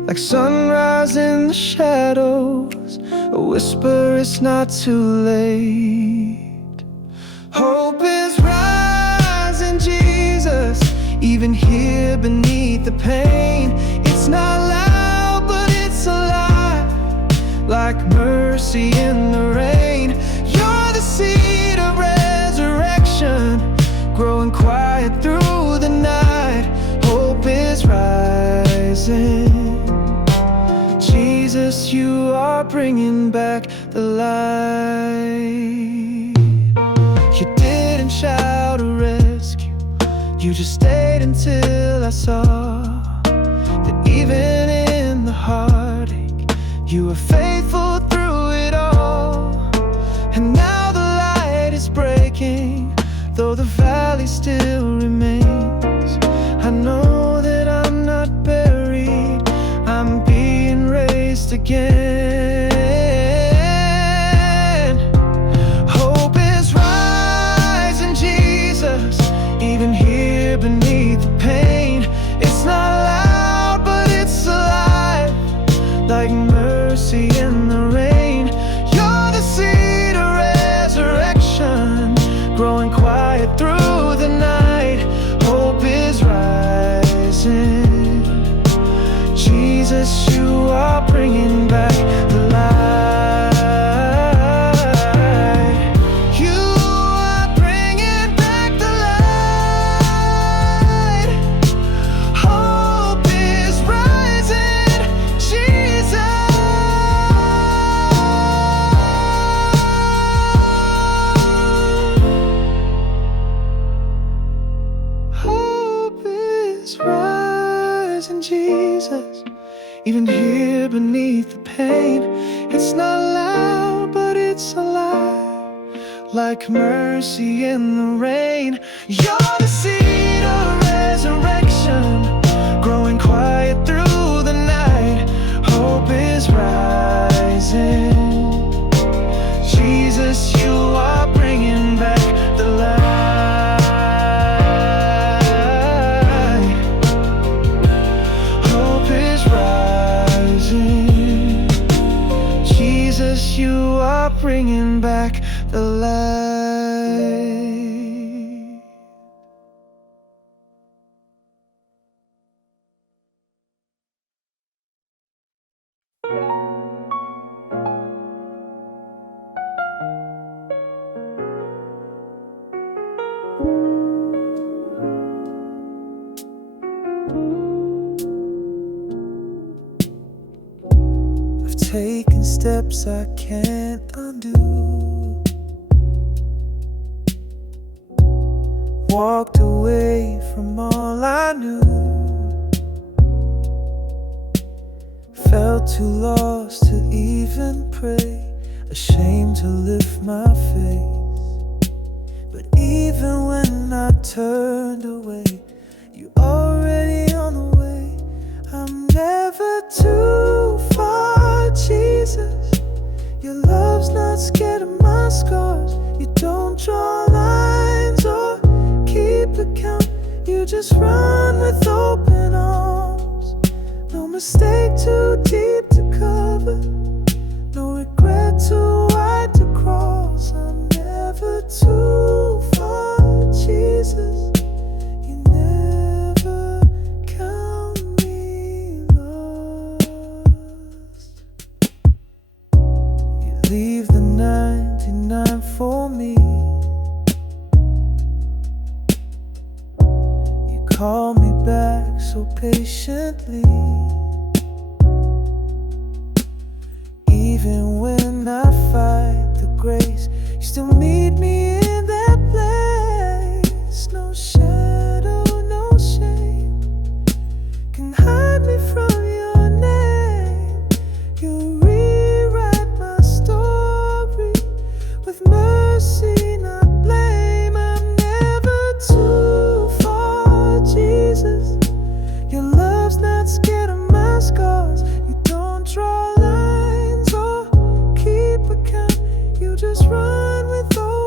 like sunrise in the shadows, a whisper, it's not too late. Hope is rising, Jesus, even here beneath the pain. It's not loud, but it's alive, like mercy in the rain. You're the seed of resurrection, growing quiet through the night. Hope is rising, Jesus, you are bringing back the light. You didn't shout a rescue, you just stayed until I saw that even in the heartache, you were faithful through it all. And now the light is breaking, though the valley still remains. I know that I'm not buried, I'm being raised again. Hope is rising, Jesus, even here beneath the pain. It's not loud, but it's alive, like mercy in the rain. You're the seed of resurrection, growing quiet through the night. Hope is rising, Jesus, you are bringing back the light. You are bringing back the light. Hope is rising, Jesus. Hope is rising, Jesus, even here beneath the pain. It's not loud, but it's alive, like mercy in the rain. You're the seed of resurrection, growing quiet through the night. Hope is rising, Jesus, you are bringing back the light. Hope is rising, Jesus, you are bringing back the light. I've taken steps I can't undo, walked away from all I knew, felt too lost to even pray, ashamed to lift my face. But even when I turned away, you already on the way. I'm never too far, Jesus. Your love's not scared of my scars. You don't draw lines or keep account. You just run with open arms. No mistake too deep to cover, no regret too wide to cross. I'm never too far, Jesus. You never count me lost. You leave the 99 for me. You call me back so patiently. Even when I fight the grace, you still meet me in that place. No shadow, no shame can hide me from your name. You rewrite my story with mercy, not blame. I'm never too far, Jesus. Your love's not scared of my scars. You don't draw lines or keep account. You just run with all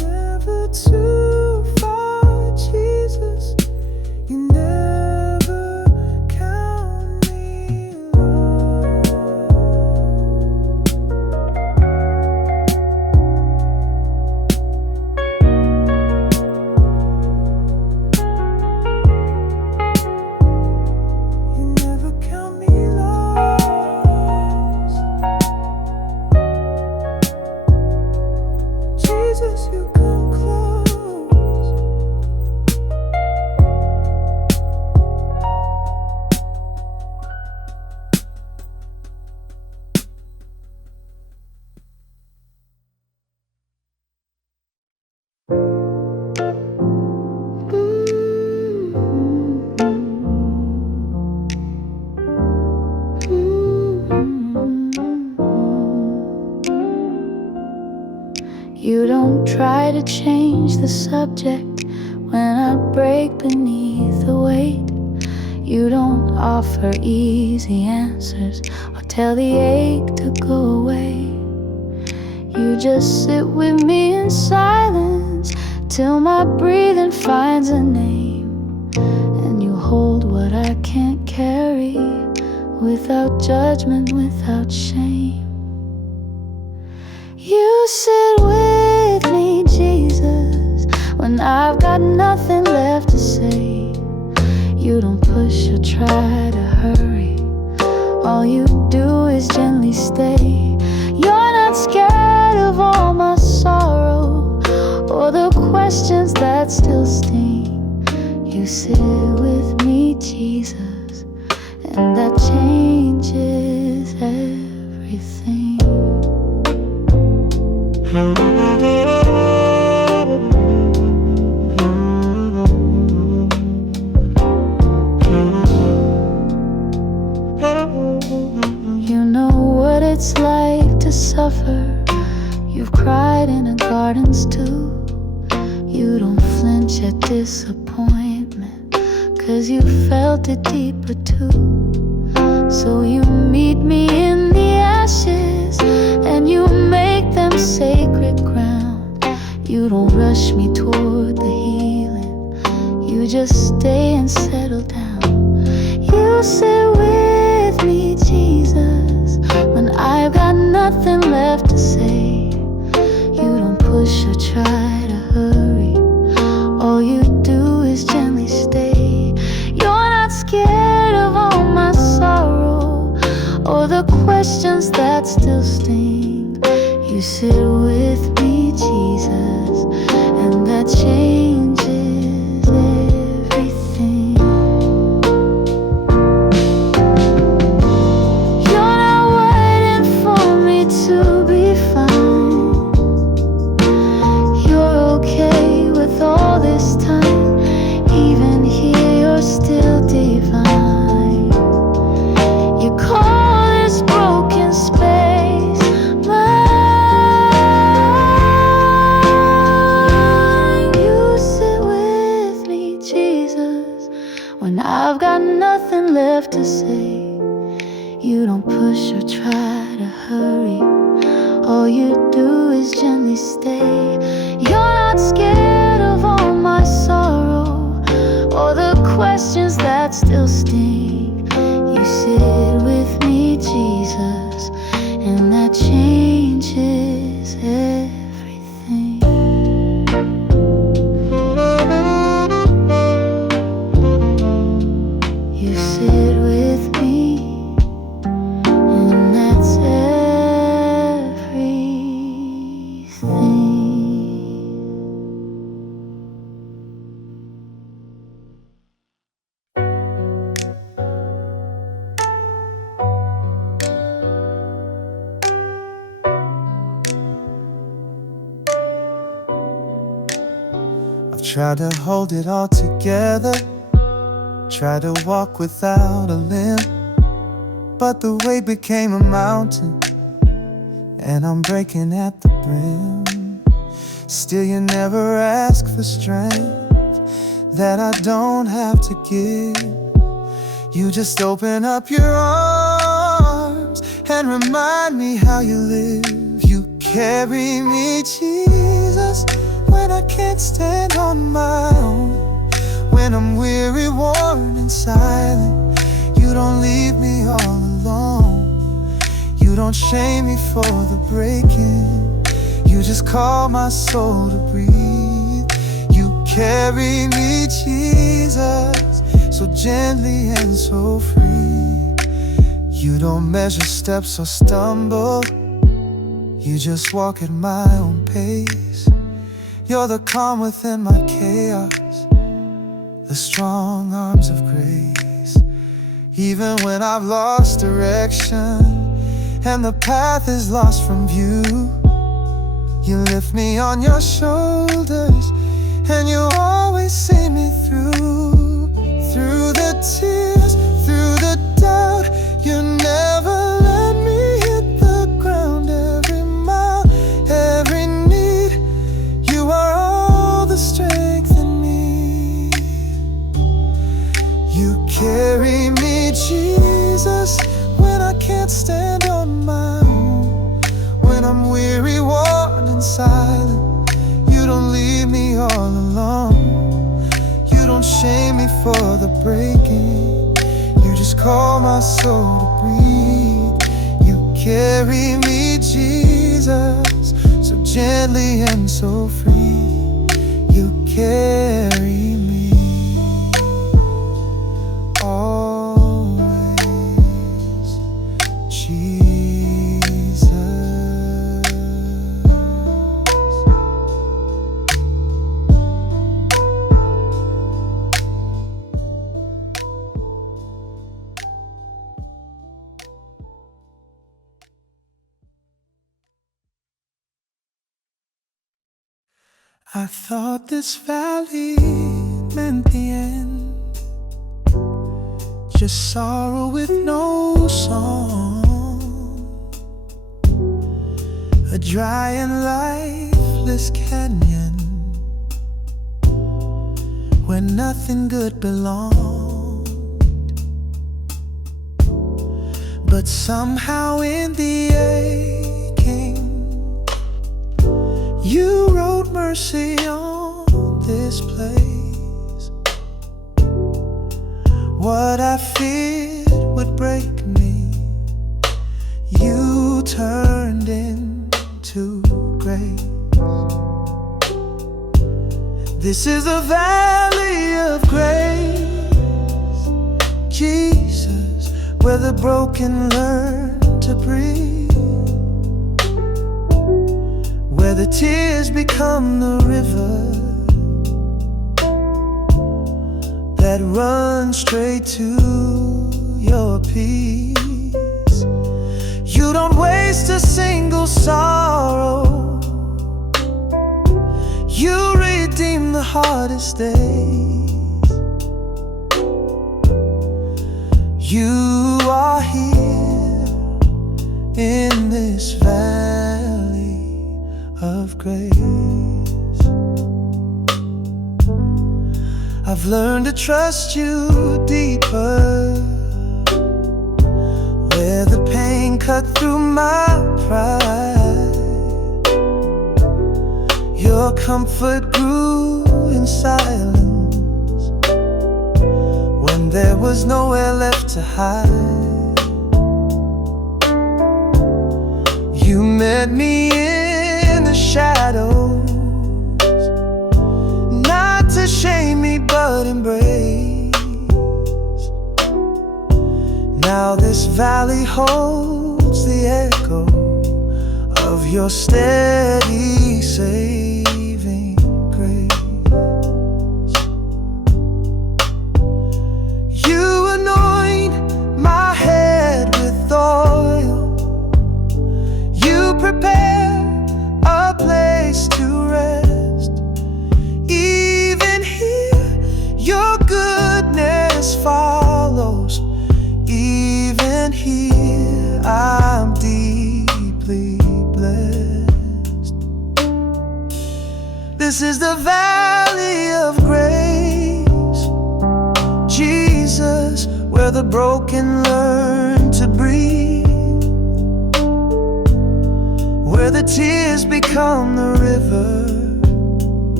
too far, Jesus. You never count me lost. You never count me lost. Jesus, you come close. You don't try to change the subject when I break beneath the weight. You don't offer easy answers or tell the ache to go away. You just sit with me in silence till my breathing finds a name. And you hold what I can't carry without judgment, without shame. You sit with me, Jesus, when I've got nothing left to say. You don't push or try to hurry. All you do is gently stay. You're not scared of all my sorrow or the questions that still sting. You sit with me, Jesus, and that changes everything. You know what it's like to suffer. You've cried in a gardens too. You don't flinch at disappointment, 'cause you felt it deeper too. So you meet me in the ashes and you make them sacred ground. You don't rush me toward the healing. You just stay and settle down. You sit with me, Jesus, when I've got nothing left to say. You don't push or try to hurry. All you do is gently stay. You're not scared of all my sorrow or the questions that still sting. You sit with me, Jesus, and that changes everything. You're not waiting for me to be fine. You're okay with all this time. Even here you're still divine. You call this broken space mine. You sit with me, Jesus, when I've got nothing left to say. You don't push or try to hurry. All you do is gently stay. You're not scared of all my sorrow or the questions that still sting. You sit with me, Jesus, and that changes everything. You sit with me, and that's everything. I've tried to hold it all together, tried to walk without a limp, but the weight became a mountain, and I'm breaking at the brim. Still you never ask for strength that I don't have to give. You just open up your arms and remind me how you live. You carry me, Jesus, when I can't stand on my own. When I'm weary, worn, and silent, you don't leave me all alone. You don't shame me for the breaking, you just call my soul to breathe. You carry me, Jesus, so gently and so free. You don't measure steps or stumble, you just walk at my own pace. You're the calm within my chaos, the strong arms of grace. Even when I've lost direction and the path is lost from view, you lift me on your shoulders and you always see me through. Through the tears, through the doubt, you never let me hit the ground. Every mile, every need, you are all the strength in me. You carry me, Jesus, when I can't stand on my own. When I'm weary, worn, and silent, you don't leave me all alone. You don't shame me for the breaking, you just call my soul to breathe. You carry me, Jesus, so gently and so free. You carry me always, Jesus. I thought this valley meant the end, just sorrow with no song, a dry and lifeless canyon where nothing good belonged. But somehow in the aching, you wrote mercy on this place. What I feared would break me, you turned into grace. This is the valley of grace, Jesus, where the broken learn to breathe, where the tears become the river that runs straight to your peace. You don't waste a single sorrow, you redeem the hardest days. You are here in this valley of grace. I've learned to trust you deeper, where the pain cut through my pride. Your comfort grew in silence when there was nowhere left to hide. You met me in the shadows, not to shame me but embrace. Now this valley holds the echo of your steady saving grace. You anoint my head with oil, you prepare a place to rest. Even here your goodness follows. Even here I'm deeply blessed. This is the valley of grace, Jesus, where the broken learn to breathe, where the tears become the river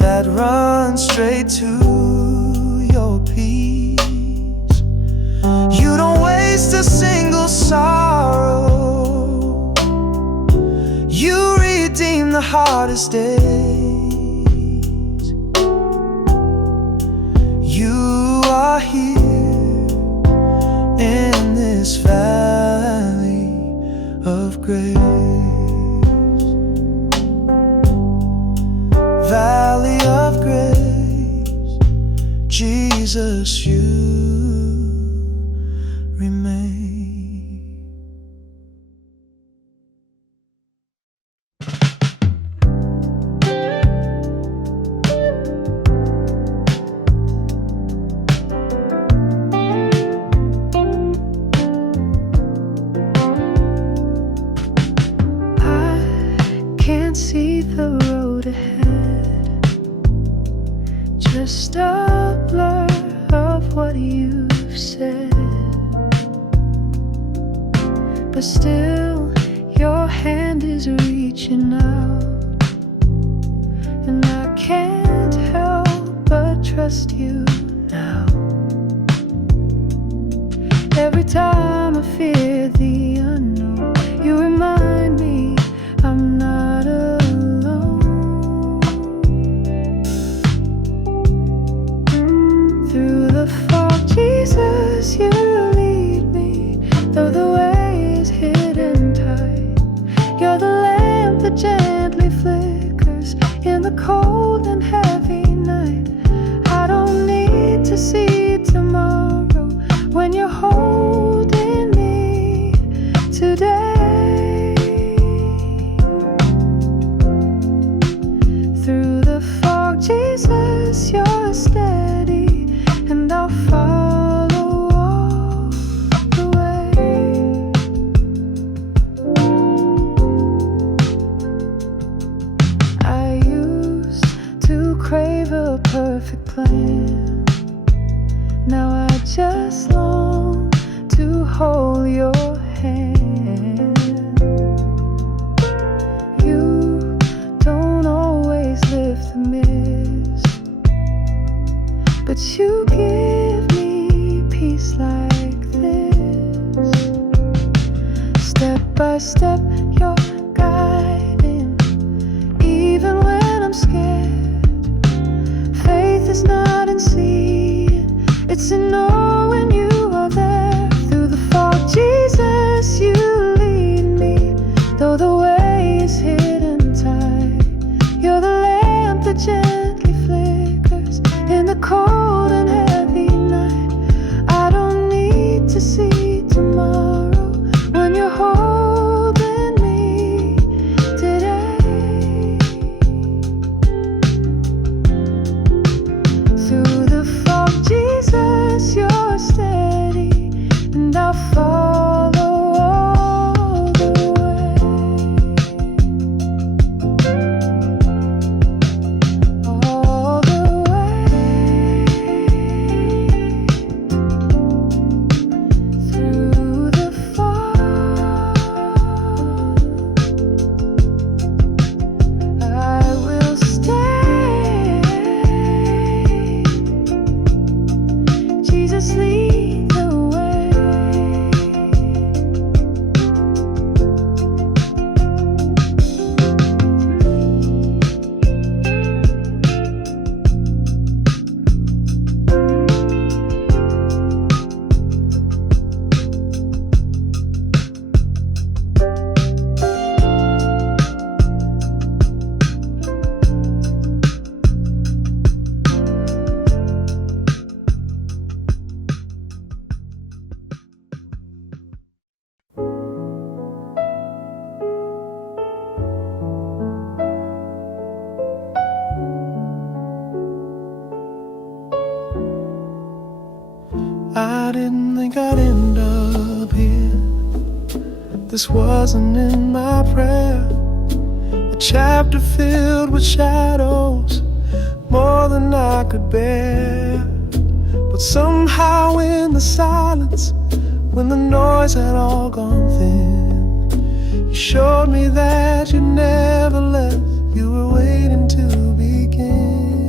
that runs straight to your peace. You don't waste a single sorrow. You redeem the hardest days. You are here in this valley of grace. Valley of grace, Jesus, you remain. Can't see the road ahead, just a blur of what you've said. But still, your hand is reaching out, and I can't help but trust you now. Every time I fear the unknown, you remind me I'm not alone. Through the fog, Jesus, you lead me, though the way is hidden tight. You're the lamp that gently flickers in the cold and heavy night. I don't need to see tomorrow when you're holding me today. Through the fog, Jesus, you're steady, and I'll follow all the way. I used to crave a perfect plan. Now I just long to hold your hand. You don't always lift the mist, but you give me peace like this. Step by step, you're guiding, even when I'm scared. Faith is not in seeing, it's in knowing you are there. Through the fog, Jesus, you lead me, though the way is hidden tight. You're the lamp that gently flickers in the cold and heavy night. I don't need to see tomorrow when you're holding me today. Through the fog, Jesus, you're steady, and I'll follow all the way. All the way. Through the fog, I will stay. Jesus, lead the way. I didn't think I'd end up here. This wasn't in my prayer. A chapter filled with shadows, more than I could bear. But somehow in the silence, when the noise had all gone thin, you showed me that you never left. You were waiting to begin.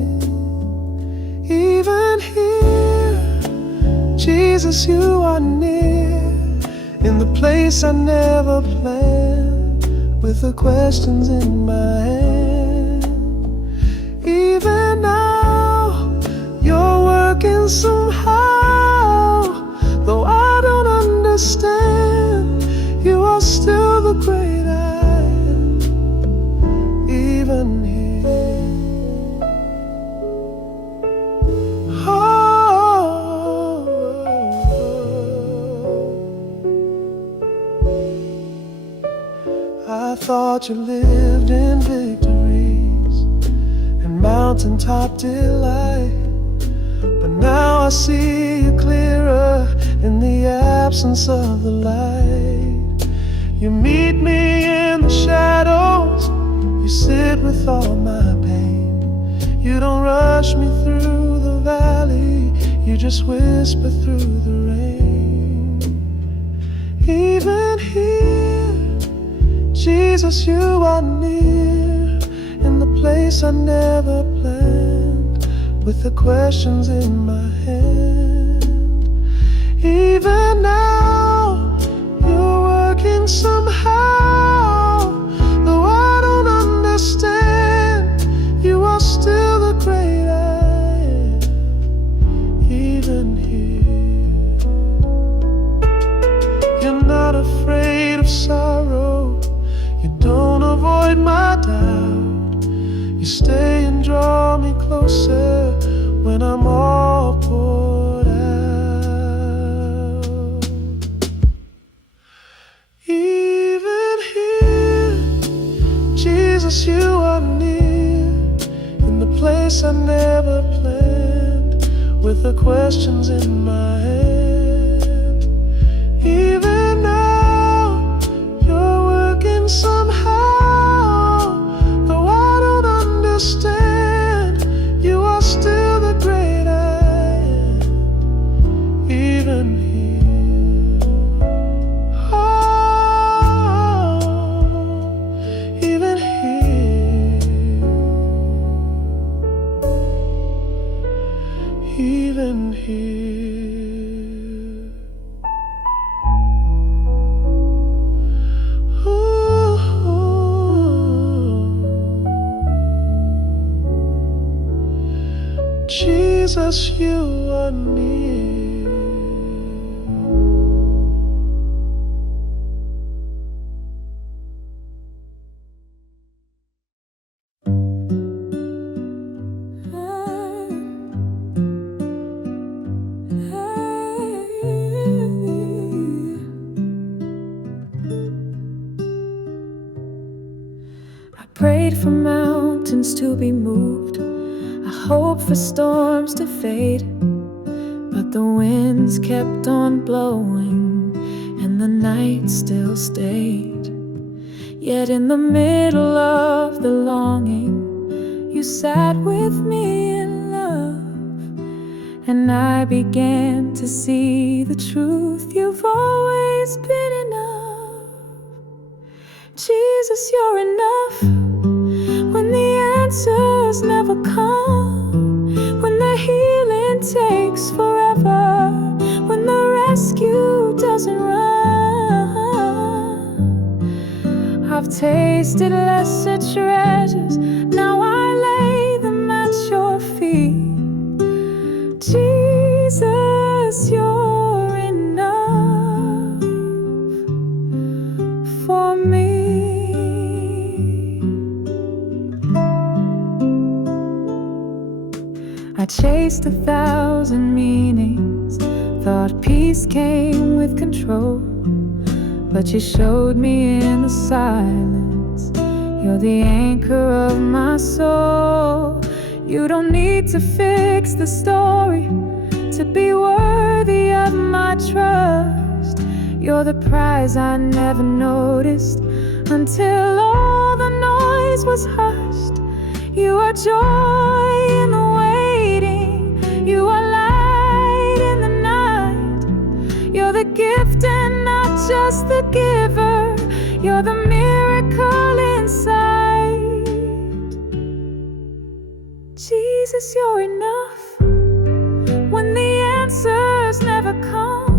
Jesus, you are near, in the place I never planned, with the questions in my hand. Even now, you're working somehow, though I don't understand. You are still the great I am, even here. I thought you lived in victories and mountaintop delight, but now I see you clearer in the absence of the light. You meet me in the shadows, you sit with all my pain. You don't rush me through the valley, you just whisper through the rain. Even here, Jesus, you are near, in the place I never planned, with the questions in my hand. Even now, you're working somehow, though I don't understand. You are still the great I am, even here. You're not afraid of sorrow, you don't avoid my doubt. You stay and draw me closer when I'm all poured out. Even here, Jesus, you are near, in the place I never planned, with the questions in my hand. Even now, you're working somehow, though I don't understand. You are still the great I am, even here. Oh, even here, even here. Jesus, you are near. I prayed for mountains to be moved, I hoped for storms to fade, but the winds kept on blowing and the night still stayed. Yet in the middle of the longing, you sat with me in love, and I began to see the truth. You've always been enough. Jesus, you're enough. When the answers never come, when the healing takes forever, when the rescue doesn't run. I've tasted lesser treasures, now I lay them at your feet. Jesus, you're enough for me. I chased 1,000 meanings, thought peace came with control, but you showed me in the silence, you're the anchor of my soul. You don't need to fix the story to be worthy of my trust. You're the prize I never noticed until all the noise was hushed. You are joy in the waiting, you are light in the night. You're the gift and not just the giver, you're the miracle inside. Jesus, you're enough. When the answers never come,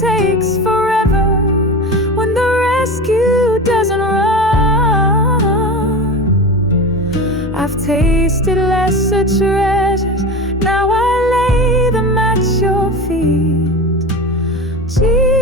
takes forever when the rescue doesn't run. I've tasted lesser treasures, now I lay them at your feet. Jesus.